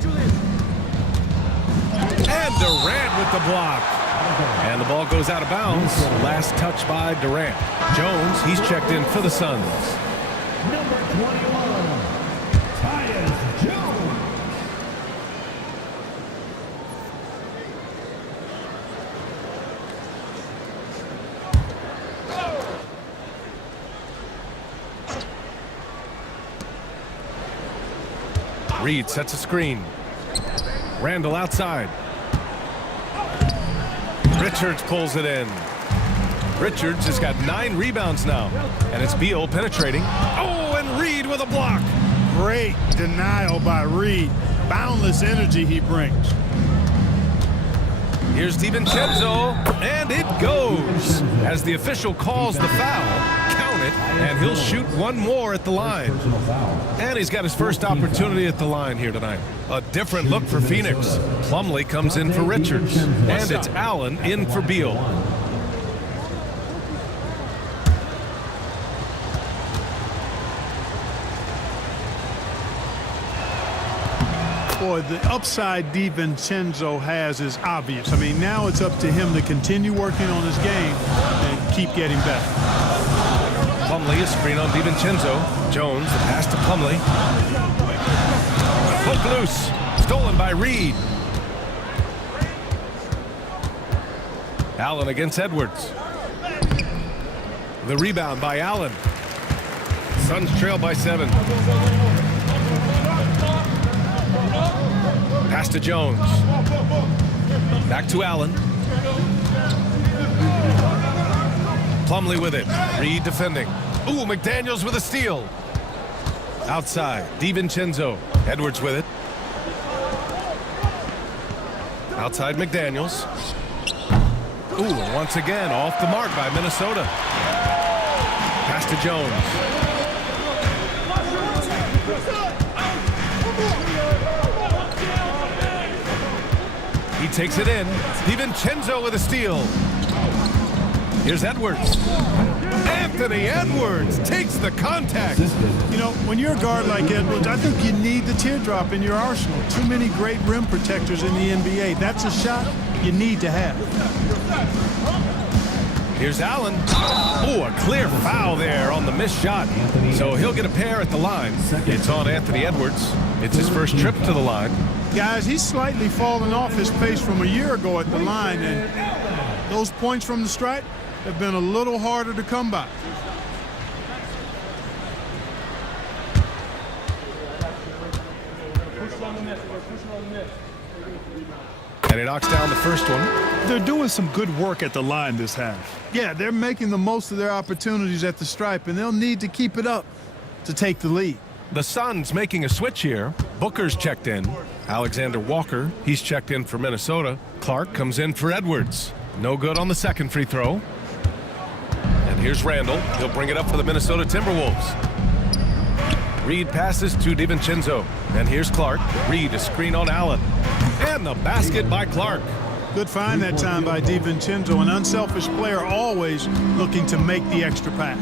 And Durant with the block. And the ball goes out of bounds. Last touch by Durant. Jones, he's checked in for the Suns. Number 21, Tyus Jones. Reed sets a screen. Randall outside. Richards pulls it in. Richards has got 9 rebounds now. And it's Beal penetrating. Oh, and Reed with a block. Great denial by Reed. Boundless energy he brings. Here's DiVincenzo, and it goes. As the official calls the foul, count it, and he'll shoot one more at the line. And he's got his first opportunity at the line here tonight. A different look for Phoenix. Plumlee comes in for Richards, and it's Allen in for Beal. Boy, the upside DiVincenzo has is obvious. I mean, now it's up to him to continue working on his game and keep getting better. Plumlee, a screen on DiVincenzo. Jones, the pass to Plumlee. Hook loose. Stolen by Reed. Allen against Edwards. The rebound by Allen. Suns trail by 7. Pass to Jones. Back to Allen. Plumlee with it. Reed defending. Ooh, McDaniels with a steal. Outside. DiVincenzo. Edwards with it. Outside McDaniels. Ooh, and once again off the mark by Minnesota. Pass to Jones. He takes it in. DiVincenzo with a steal. Here's Edwards. Anthony Edwards takes the contact. You know, when you're a guard like Edwards, I think you need the teardrop in your arsenal. Too many great rim protectors in the NBA. That's a shot you need to have. Here's Allen. Oh, a clear foul there on the missed shot. So he'll get a pair at the line. It's on Anthony Edwards. It's his first trip to the line. Guys, he's slightly fallen off his pace from a year ago at the line, and those points from the stripe have been a little harder to come by. And he knocks down the first one. They're doing some good work at the line this half. Yeah, they're making the most of their opportunities at the stripe, and they'll need to keep it up to take the lead. The Suns making a switch here. Booker's checked in. Alexander Walker, he's checked in for Minnesota. Clark comes in for Edwards. No good on the second free throw. And here's Randall. He'll bring it up for the Minnesota Timberwolves. Reed passes to DiVincenzo. And here's Clark. Reed, a screen on Allen. And the basket by Clark. Good find that time by DiVincenzo, an unselfish player always looking to make the extra pass.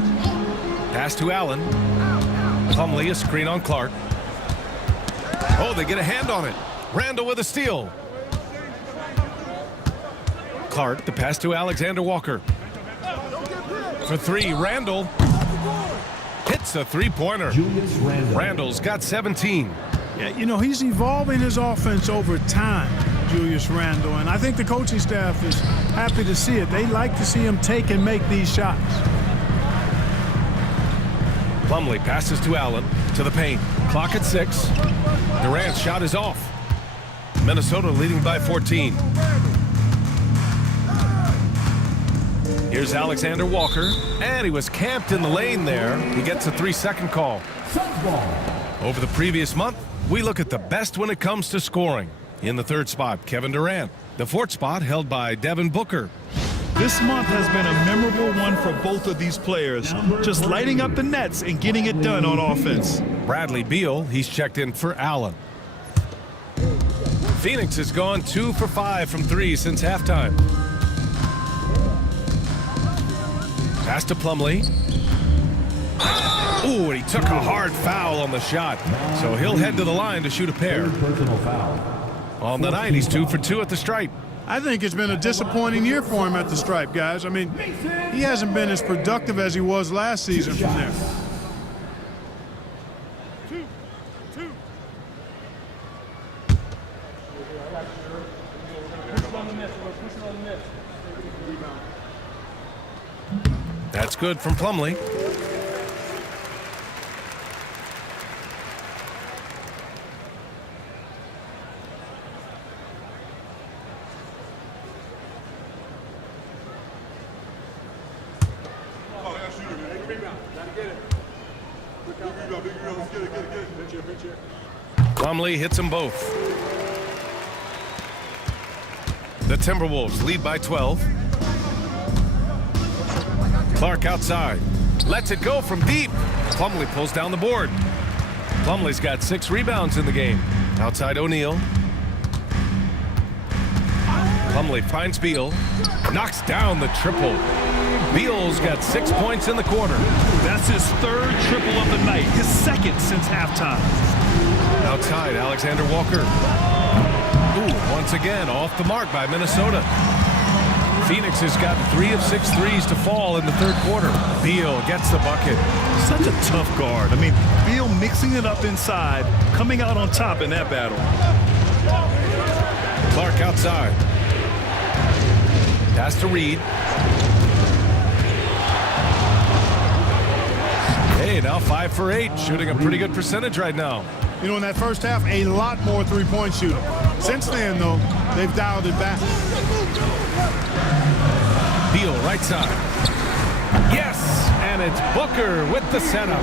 Pass to Allen. Plumlee, a screen on Clark. Oh, they get a hand on it. Randall with a steal. Clark, the pass to Alexander Walker. For 3, Randall hits a three-pointer. Randall's got 17. Yeah, you know, he's evolving his offense over time, Julius Randle, and I think the coaching staff is happy to see it. They like to see him take and make these shots. Plumlee passes to Allen, to the paint. Clock at 6. Durant's shot is off. Minnesota leading by 14. Here's Alexander Walker, and he was camped in the lane there. He gets a 3-second call. Over the previous month, we look at the best when it comes to scoring. In the 3rd spot, Kevin Durant. The 4th spot held by Devin Booker. This month has been a memorable one for both of these players, just lighting up the nets and getting it done on offense. Bradley Beal, he's checked in for Allen. Phoenix has gone 2 for 5 from 3 since halftime. Pass to Plumlee. Ooh, and he took a hard foul on the shot, so he'll head to the line to shoot a pair. On the night, he's 2 for 2 at the stripe. I think it's been a disappointing year for him at the stripe, guys. I mean, he hasn't been as productive as he was last season from there. That's good from Plumlee. Plumlee hits them both. The Timberwolves lead by 12. Clark outside. Lets it go from deep. Plumlee pulls down the board. Plumlee's got 6 rebounds in the game. Outside O'Neal. Plumlee finds Beal. Knocks down the triple. Beal's got 6 points in the quarter. That's his 3rd triple of the night, his 2nd since halftime. Outside, Alexander Walker. Ooh, once again, off the mark by Minnesota. Phoenix has got 3 of 6 threes to fall in the 3rd quarter. Beal gets the bucket. Such a tough guard. I mean, Beal mixing it up inside, coming out on top in that battle. Clark outside. Pass to Reed. Hey, now 5 for 8, shooting a pretty good percentage right now. You know, in that first half, a lot more three-point shooting. Since then, though, they've dialed it back. Beal right side. Yes, and it's Booker with the setup.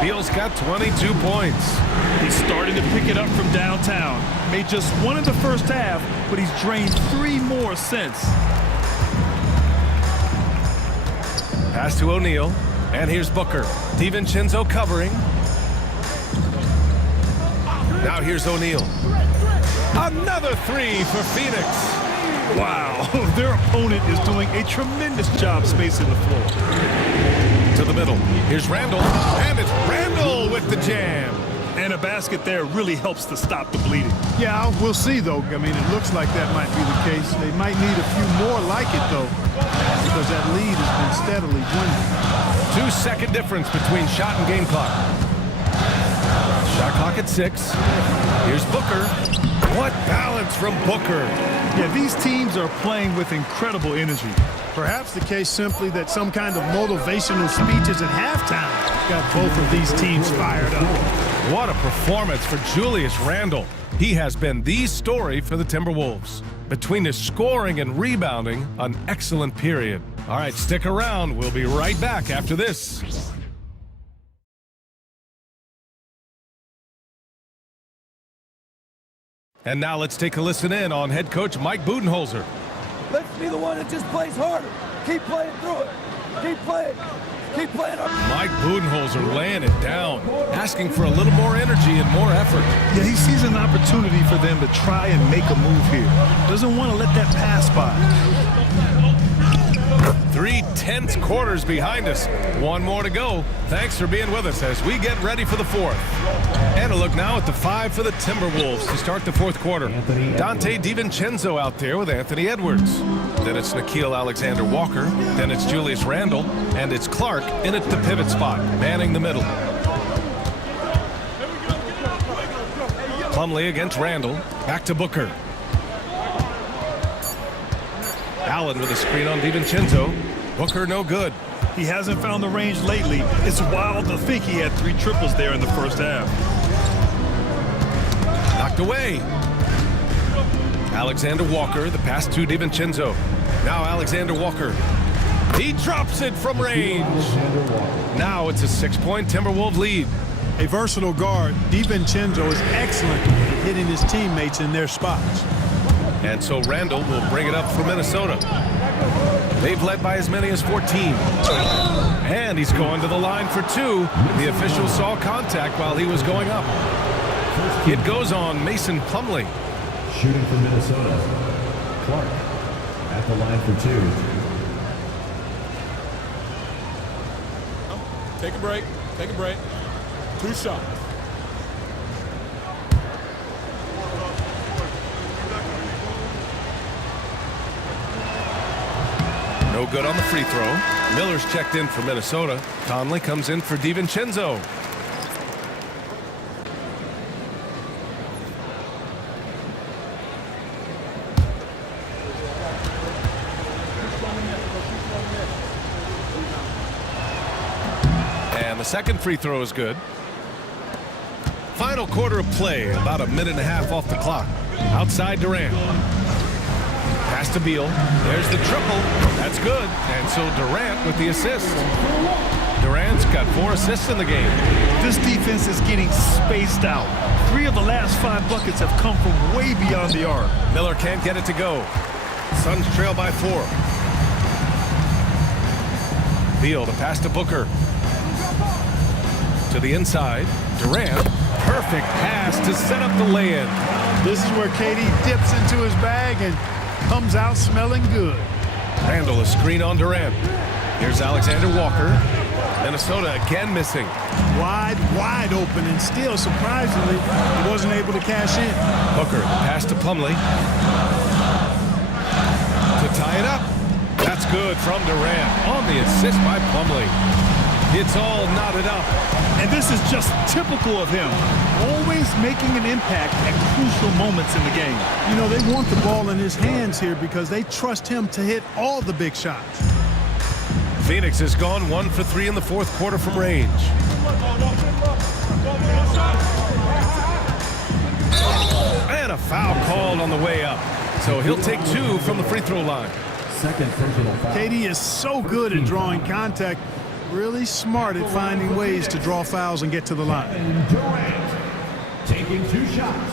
Beal's got 22 points. He's starting to pick it up from downtown. Made just 1 in the first half, but he's drained 3 more since. Pass to O'Neal, and here's Booker. DiVincenzo covering. Now here's O'Neal. Another 3 for Phoenix. Wow, their opponent is doing a tremendous job spacing the floor. To the middle. Here's Randall, and it's Randall with the jam. And a basket there really helps to stop the bleeding. Yeah, we'll see, though. I mean, it looks like that might be the case. They might need a few more like it, though, because that lead has been steadily dwindling. 2-second difference between shot and game clock. Shot clock at 6. Here's Booker. What balance from Booker. Yeah, these teams are playing with incredible energy. Perhaps the case simply that some kind of motivational speeches at halftime got both of these teams fired up. What a performance for Julius Randle. He has been the story for the Timberwolves. Between his scoring and rebounding, an excellent period. All right, stick around. We'll be right back after this. And now let's take a listen in on head coach Mike Budenholzer. Let's be the one that just plays harder. Keep playing through it. Keep playing. Keep playing. Mike Budenholzer laying it down, asking for a little more energy and more effort. Yeah, he sees an opportunity for them to try and make a move here. Doesn't want to let that pass by. 3 tense quarters behind us. 1 more to go. Thanks for being with us as we get ready for the 4th. And a look now at the 5 for the Timberwolves to start the 4th quarter. Dante DiVincenzo out there with Anthony Edwards. Then it's Nickeil Alexander-Walker. Then it's Julius Randle. And it's Clark in at the pivot spot, manning the middle. Plumlee against Randle. Back to Booker. Allen with a screen on DiVincenzo. Booker no good. He hasn't found the range lately. It's wild to think he had 3 triples there in the first half. Knocked away. Alexander Walker, the pass to DiVincenzo. Now Alexander Walker. He drops it from range. Now it's a 6-point Timberwolves lead. A versatile guard, DiVincenzo is excellent at hitting his teammates in their spots. And so Randle will bring it up for Minnesota. They've led by as many as 14. And he's going to the line for 2. The official saw contact while he was going up. It goes on Mason Plumlee. Shooting for Minnesota, Clark at the line for 2. Take a break. Take a break. 2 shots. No good on the free throw. Miller's checked in for Minnesota. Conley comes in for DiVincenzo. And the second free throw is good. Final quarter of play, about a minute and a half off the clock. Outside Durant. Pass to Beal. There's the triple. That's good. And so Durant with the assist. Durant's got 4 assists in the game. This defense is getting spaced out. 3 of the last 5 buckets have come from way beyond the arc. Miller can't get it to go. Suns trail by 4. Beal, the pass to Booker. To the inside. Durant. Perfect pass to set up the lay-in. This is where KD dips into his bag and comes out smelling good. Randall, a screen on Durant. Here's Alexander Walker. Minnesota again missing. Wide open, and still, surprisingly, he wasn't able to cash in. Booker, pass to Plumlee. To tie it up. That's good from Durant on the assist by Plumlee. It's all knotted up. And this is just typical of him. Always making an impact at crucial moments in the game. You know, they want the ball in his hands here because they trust him to hit all the big shots. Phoenix has gone 1 for 3 in the fourth quarter from range. And a foul called on the way up. So he'll take 2 from the free throw line. Second personal foul. KD is so good at drawing contact. Really smart at finding ways to draw fouls and get to the line. And Durant taking 2 shots.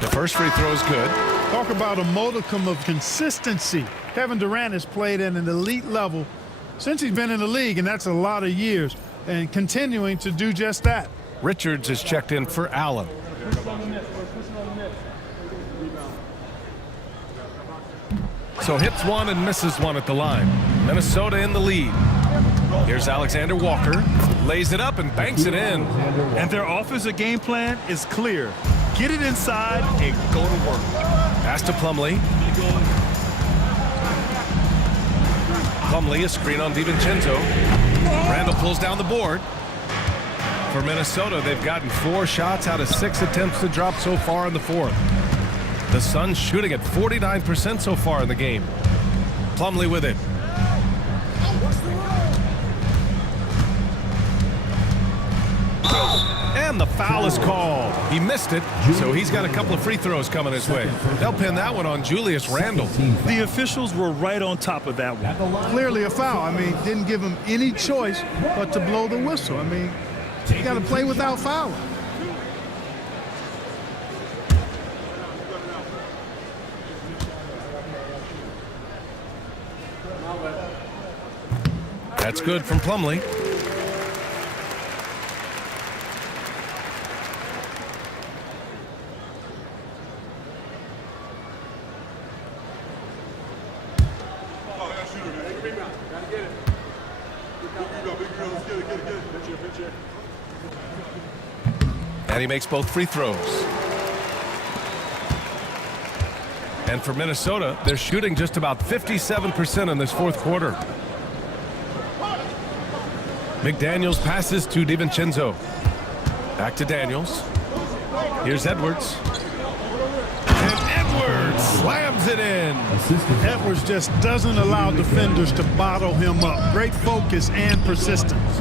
The first free throw is good. Talk about a modicum of consistency. Kevin Durant has played at an elite level since he's been in the league, and that's a lot of years, and continuing to do just that. Richards is checked in for Allen. So hits 1 and misses 1 at the line. Minnesota in the lead. Here's Alexander Walker. Lays it up and banks it in. And their offensive game plan is clear. Get it inside and go to work. Pass to Plumlee. Plumlee, a screen on DiVincenzo. Randall pulls down the board. For Minnesota, they've gotten 4 shots out of 6 attempts to drop so far in the fourth. The Suns shooting at 49% so far in the game. Plumlee with it. And the foul is called. He missed it, so he's got a couple of free throws coming his way. They'll pin that one on Julius Randle. The officials were right on top of that one. Clearly a foul. I mean, didn't give him any choice but to blow the whistle. I mean, you got to play without fouling. That's good from Plumlee. And he makes both free throws. And for Minnesota, they're shooting just about 57% in this fourth quarter. McDaniels passes to DiVincenzo. Back to Daniels. Here's Edwards. And Edwards slams it in. Edwards just doesn't allow defenders to bottle him up. Great focus and persistence.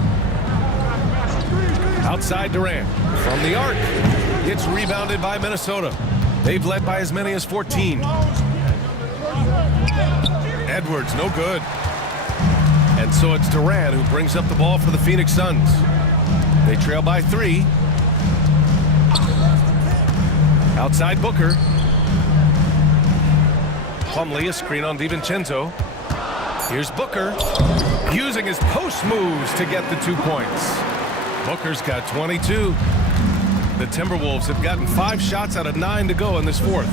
Outside Durant. From the arc. Gets rebounded by Minnesota. They've led by as many as 14. Edwards, no good. And so it's Durant who brings up the ball for the Phoenix Suns. They trail by 3. Outside Booker. Plumlee, a screen on DiVincenzo. Here's Booker, using his post moves to get the 2 points. Booker's got 22. The Timberwolves have gotten 5 shots out of 9 to go in this fourth.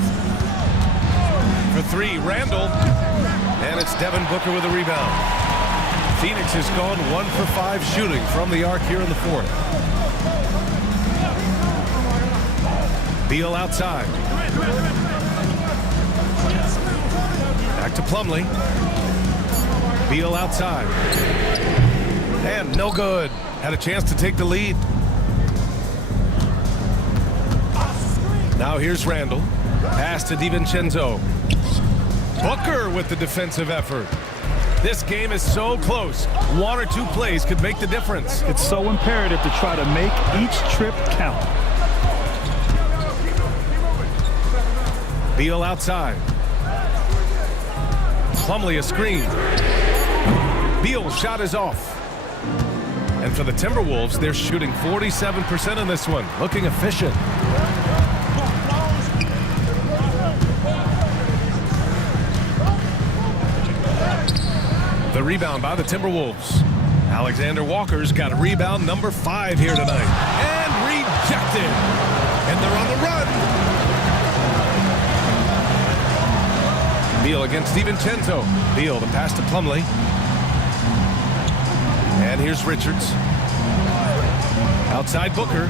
For 3, Randall. And it's Devin Booker with a rebound. Phoenix has gone 1 for 5 shooting from the arc here in the fourth. Beal outside. Back to Plumlee. Beal outside. And no good. Had a chance to take the lead. Now here's Randall. Pass to DiVincenzo. Booker with the defensive effort. This game is so close. One or two plays could make the difference. It's so imperative to try to make each trip count. Beal outside. Plumlee a screen. Beal's shot is off. And for the Timberwolves, they're shooting 47% in this one. Looking efficient. The rebound by the Timberwolves. Alexander Walker's got rebound number 5 here tonight. And rejected. And they're on the run. Beal against DiVincenzo. Beal, the pass to Plumlee. And here's Richards. Outside Booker.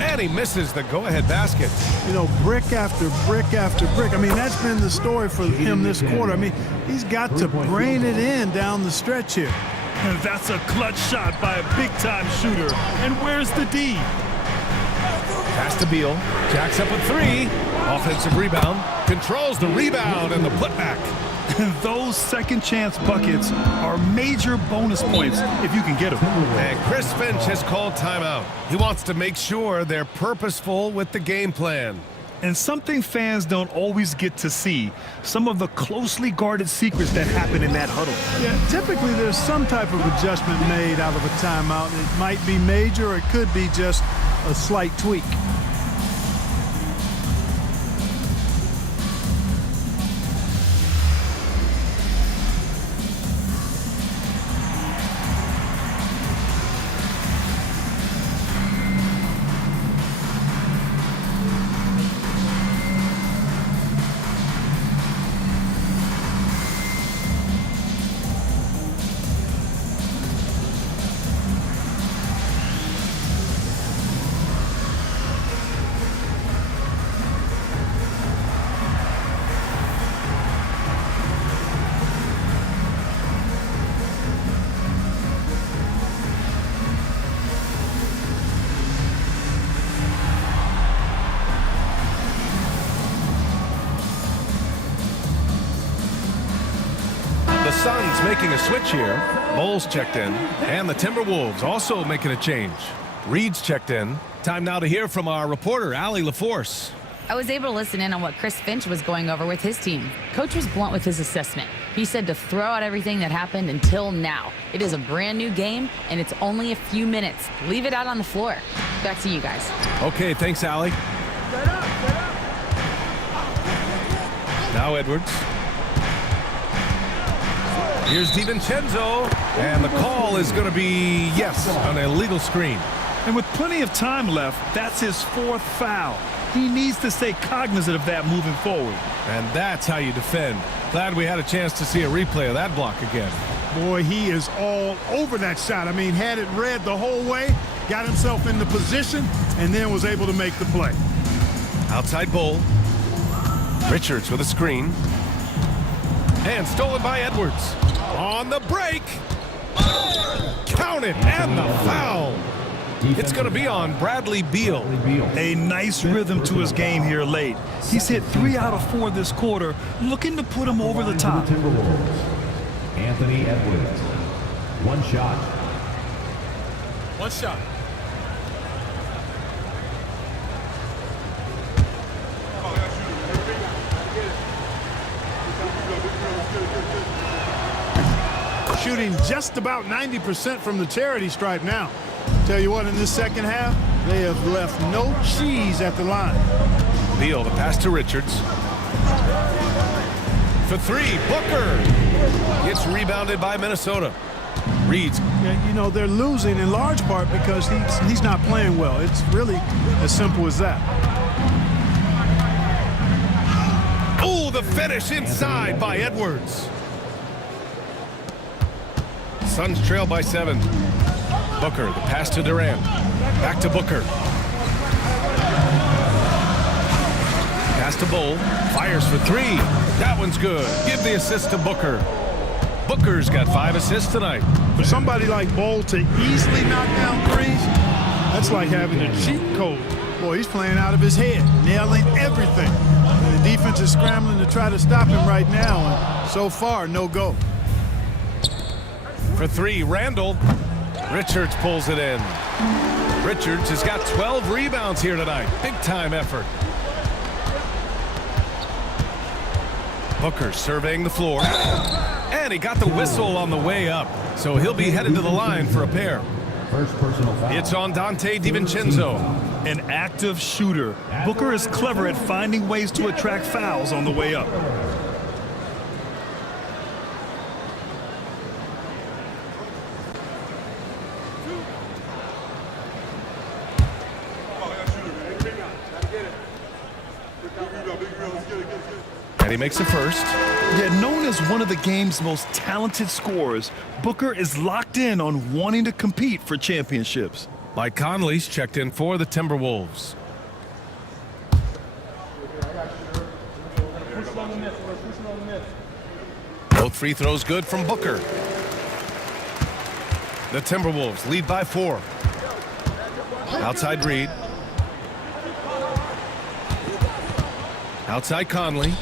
And he misses the go-ahead basket. You know, brick after brick after brick. I mean, that's been the story for him this quarter. I mean, he's got to brain it in down the stretch here. And that's a clutch shot by a big-time shooter. And where's the D? Pass to Beal. Jacks up with 3. Offensive rebound. Controls the rebound and the putback. Those second-chance buckets are major bonus points if you can get them. And Chris Finch has called timeout. He wants to make sure they're purposeful with the game plan. And something fans don't always get to see, some of the closely guarded secrets that happen in that huddle. Yeah, typically there's some type of adjustment made out of a timeout. It might be major or it could be just a slight tweak. The SUNS making a switch here. Bowles checked in. And the Timberwolves also making a change. Reed's checked in. Time now to hear from our reporter, Allie LaForce. I was able to listen in on what Chris Finch was going over with his team. Coach was blunt with his assessment. He said to throw out everything that happened until now. It is a brand new game, and it's only a few minutes. Leave it out on the floor. Back to you guys. Okay, thanks, Allie. Now Edwards. Here's DiVincenzo, and the call is going to be, yes, an illegal screen. And with plenty of time left, that's his 4th foul. He needs to stay cognizant of that moving forward. And that's how you defend. Glad we had a chance to see a replay of that block again. Boy, he is all over that shot. I mean, had it read the whole way, got himself in the position, and then was able to make the play. Outside Bull. Richards with a screen. And stolen by Edwards. On the break. Count it, and the foul. It's going to be on Bradley Beal. A nice rhythm to his game here late. He's hit 3 out of 4 this quarter, looking to put him over the top. Anthony Edwards. One shot. One shot. Shooting just about 90% from the charity stripe now. Tell you what, in this second half, they have left no cheese at the line. Beal, the pass to Richards. For 3, Booker. Gets rebounded by Minnesota. Reed's. You know, they're losing in large part because he's not playing well. It's really as simple as that. Oh, the finish inside by Edwards. Suns trail by 7. Booker, the pass to Durant. Back to Booker. Pass to Bull. Fires for three. That one's good. Give the assist to Booker. Booker's got 5 assists tonight. For somebody like Bull to easily knock down threes, that's like having a cheat code. Boy, he's playing out of his head, nailing everything. And the defense is scrambling to try to stop him right now, and so far, no go. For three, Randall. Richards pulls it in. Richards has got 12 rebounds here tonight. Big time effort. Booker surveying the floor. And he got the whistle on the way up. So he'll be headed to the line for a pair. First personal foul. It's on Dante DiVincenzo. An active shooter. Booker is clever at finding ways to attract fouls on the way up. And he makes the first. Yet known as one of the game's most talented scorers, Booker is locked in on wanting to compete for championships. Mike Conley's checked in for the Timberwolves. Both free throws good from Booker. The Timberwolves lead by 4. Outside Reed. Outside Conley.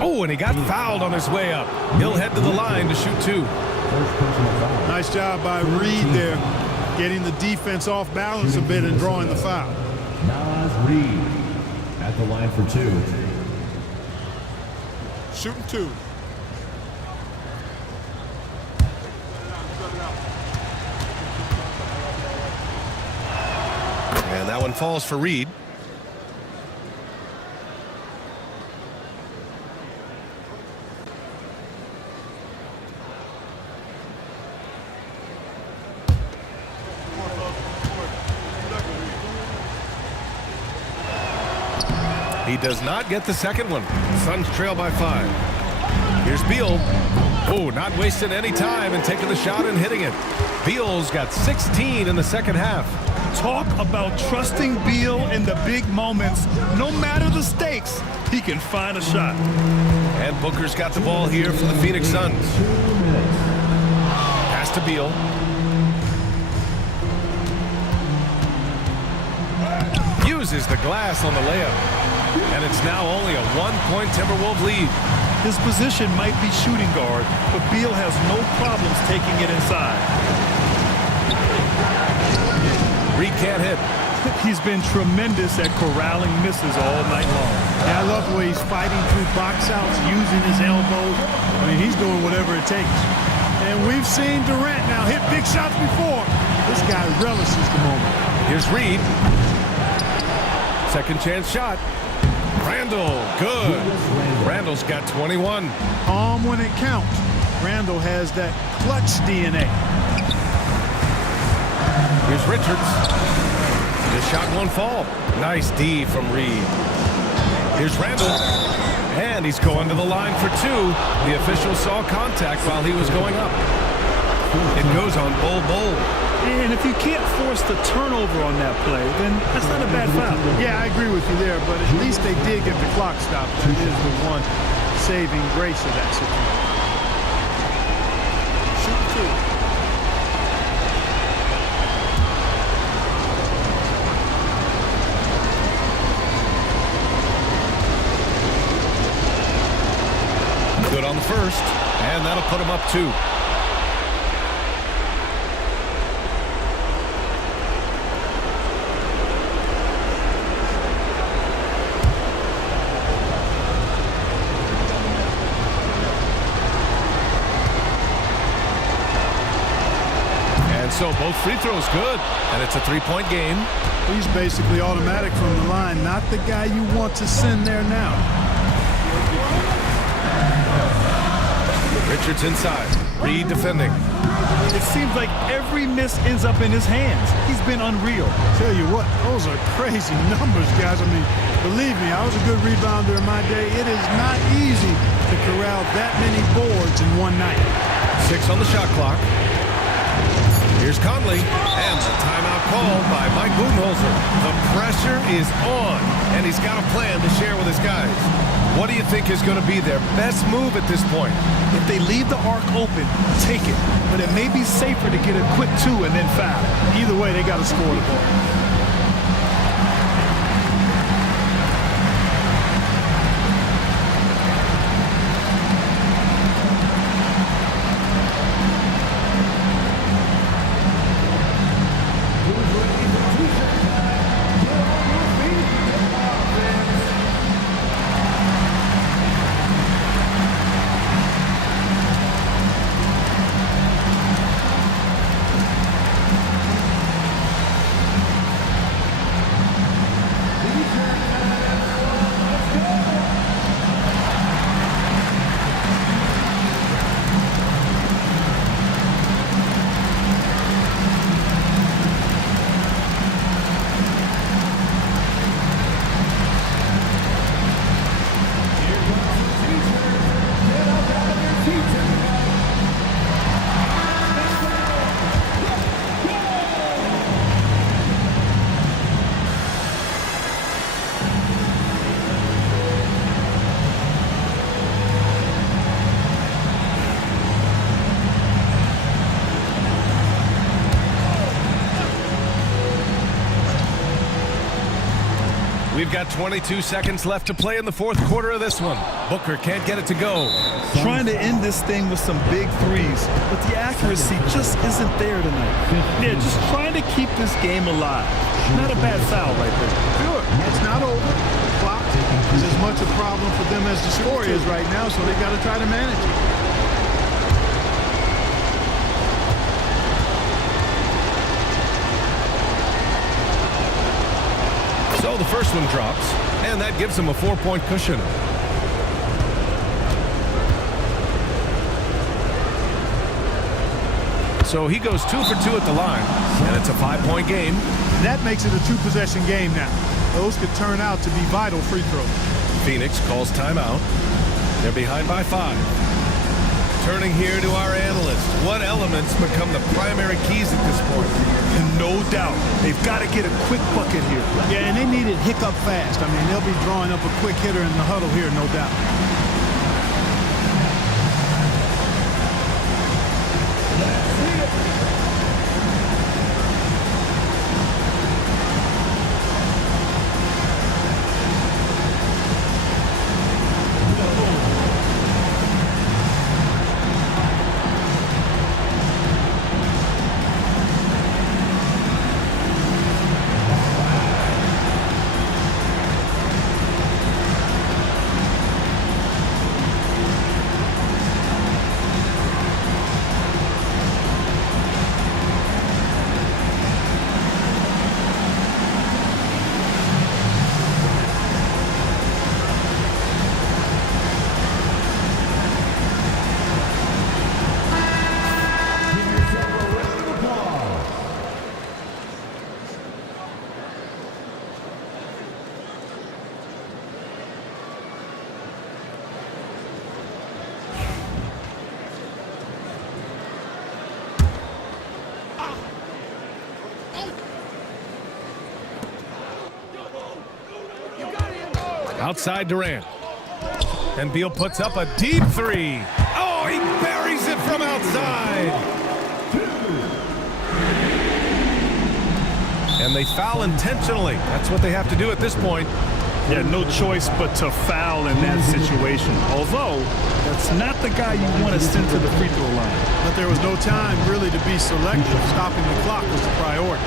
Oh, and he got fouled on his way up. He'll head to the line to shoot 2. Nice job by Reed there, getting the defense off balance a bit and drawing the foul. Nas Reed at the line for 2. Shooting 2. And that one falls for Reed. He does not get the second one. Suns trail by 5. Here's Beal. Oh, not wasting any time and taking the shot and hitting it. Beal's got 16 in the second half. Talk about trusting Beal in the big moments. No matter the stakes, he can find a shot. And Booker's got the ball here for the Phoenix Suns. Pass to Beal. Uses the glass on the layup. And it's now only a 1-point Timberwolves lead. His position might be shooting guard, but Beal has no problems taking it inside. Reed can't hit. He's been tremendous at corralling misses all night long. Yeah, I love the way he's fighting through box outs, using his elbows. I mean, he's doing whatever it takes. And we've seen Durant now hit big shots before. This guy relishes the moment. Here's Reed. Second chance shot. Randall, good. Randall's got 21. Calm when it counts. Randall has that clutch DNA. Here's Richards. His shot won't fall. Nice D from Reed. Here's Randall. And he's going to the line for 2. The official saw contact while he was going up. It goes on Bull. And if you can't force the turnover on that play, then that's not a bad foul. Yeah, I agree with you there, but at least they did get the clock stopped. That is the one saving grace of that situation. Shoot 2. Good on the first, and that'll put him up 2. So both free throws good, and it's a 3-point game. He's basically automatic from the line, not the guy you want to send there now. Richards inside. Reed defending. It seems like every miss ends up in his hands. He's been unreal. Tell you what, those are crazy numbers, guys. I mean, believe me, I was a good rebounder in my day. It is not easy to corral that many boards in one night. 6 on the shot clock. Here's Conley, and the timeout called by Mike Budenholzer. The pressure is on, and he's got a plan to share with his guys. What do you think is going to be their best move at this point? If they leave the arc open, take it. But it may be safer to get a quick 2 and then foul. Either way, they got to score the ball. We've got 22 seconds left to play in the fourth quarter of this one. Booker can't get it to go. Trying to end this thing with some big threes, but the accuracy just isn't there tonight. Yeah, just trying to keep this game alive. Not a bad foul right there. Sure, it's not over. The clock is as much a problem for them as the score is right now, so they got to try to manage it. So the first one drops, and that gives him a 4-point cushion. So he goes 2 for 2 at the line, and it's a 5-point game. That makes it a 2-possession game now. Those could turn out to be vital free throws. Phoenix calls timeout. They're behind by 5. Turning here to our analyst. What elements become the primary keys at this point? No doubt. They've got to get a quick bucket here. Yeah, and they need it hiccup fast. I mean, they'll be drawing up a quick hitter in the huddle here, no doubt. Outside Durant. And Beal puts up a deep 3. Oh, he buries it from outside. And they foul intentionally. That's what they have to do at this point. Yeah, no choice but to foul in that situation. Although, that's not the guy you want to send to the free throw line. But there was no time really to be selective. Stopping the clock was the priority.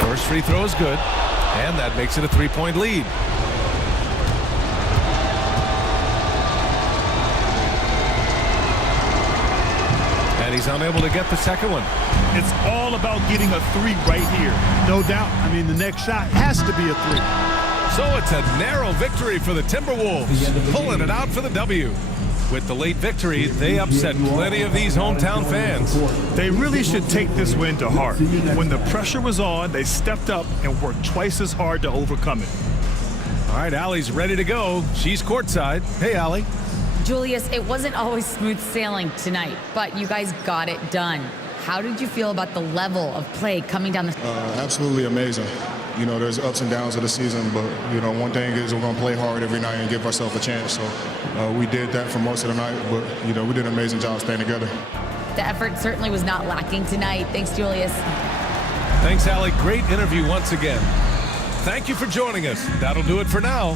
First free throw is good, and that makes it a 3-point lead. And he's unable to get the second one. It's all about getting a 3 right here. No doubt. I mean, the next shot has to be a 3. So it's a narrow victory for the Timberwolves, pulling it out for the W. With the late victory, they upset plenty of these hometown fans. They really should take this win to heart. When the pressure was on, they stepped up and worked twice as hard to overcome it. All right, Allie's ready to go. She's courtside. Hey, Allie. Julius, it wasn't always smooth sailing tonight, but you guys got it done. How did you feel about the level of play coming down the... Absolutely amazing. You know, there's ups and downs of the season, but, you know, one thing is we're going to play hard every night and give ourselves a chance. So we did that for most of the night, but, you know, we did an amazing job staying together. The effort certainly was not lacking tonight. Thanks, Julius. Thanks, Allie. Great interview once again. Thank you for joining us. That'll do it for now.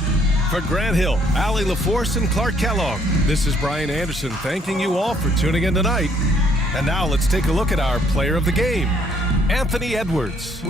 For Grant Hill, Allie LaForce, and Clark Kellogg, this is Brian Anderson thanking you all for tuning in tonight. And now let's take a look at our player of the game, Anthony Edwards.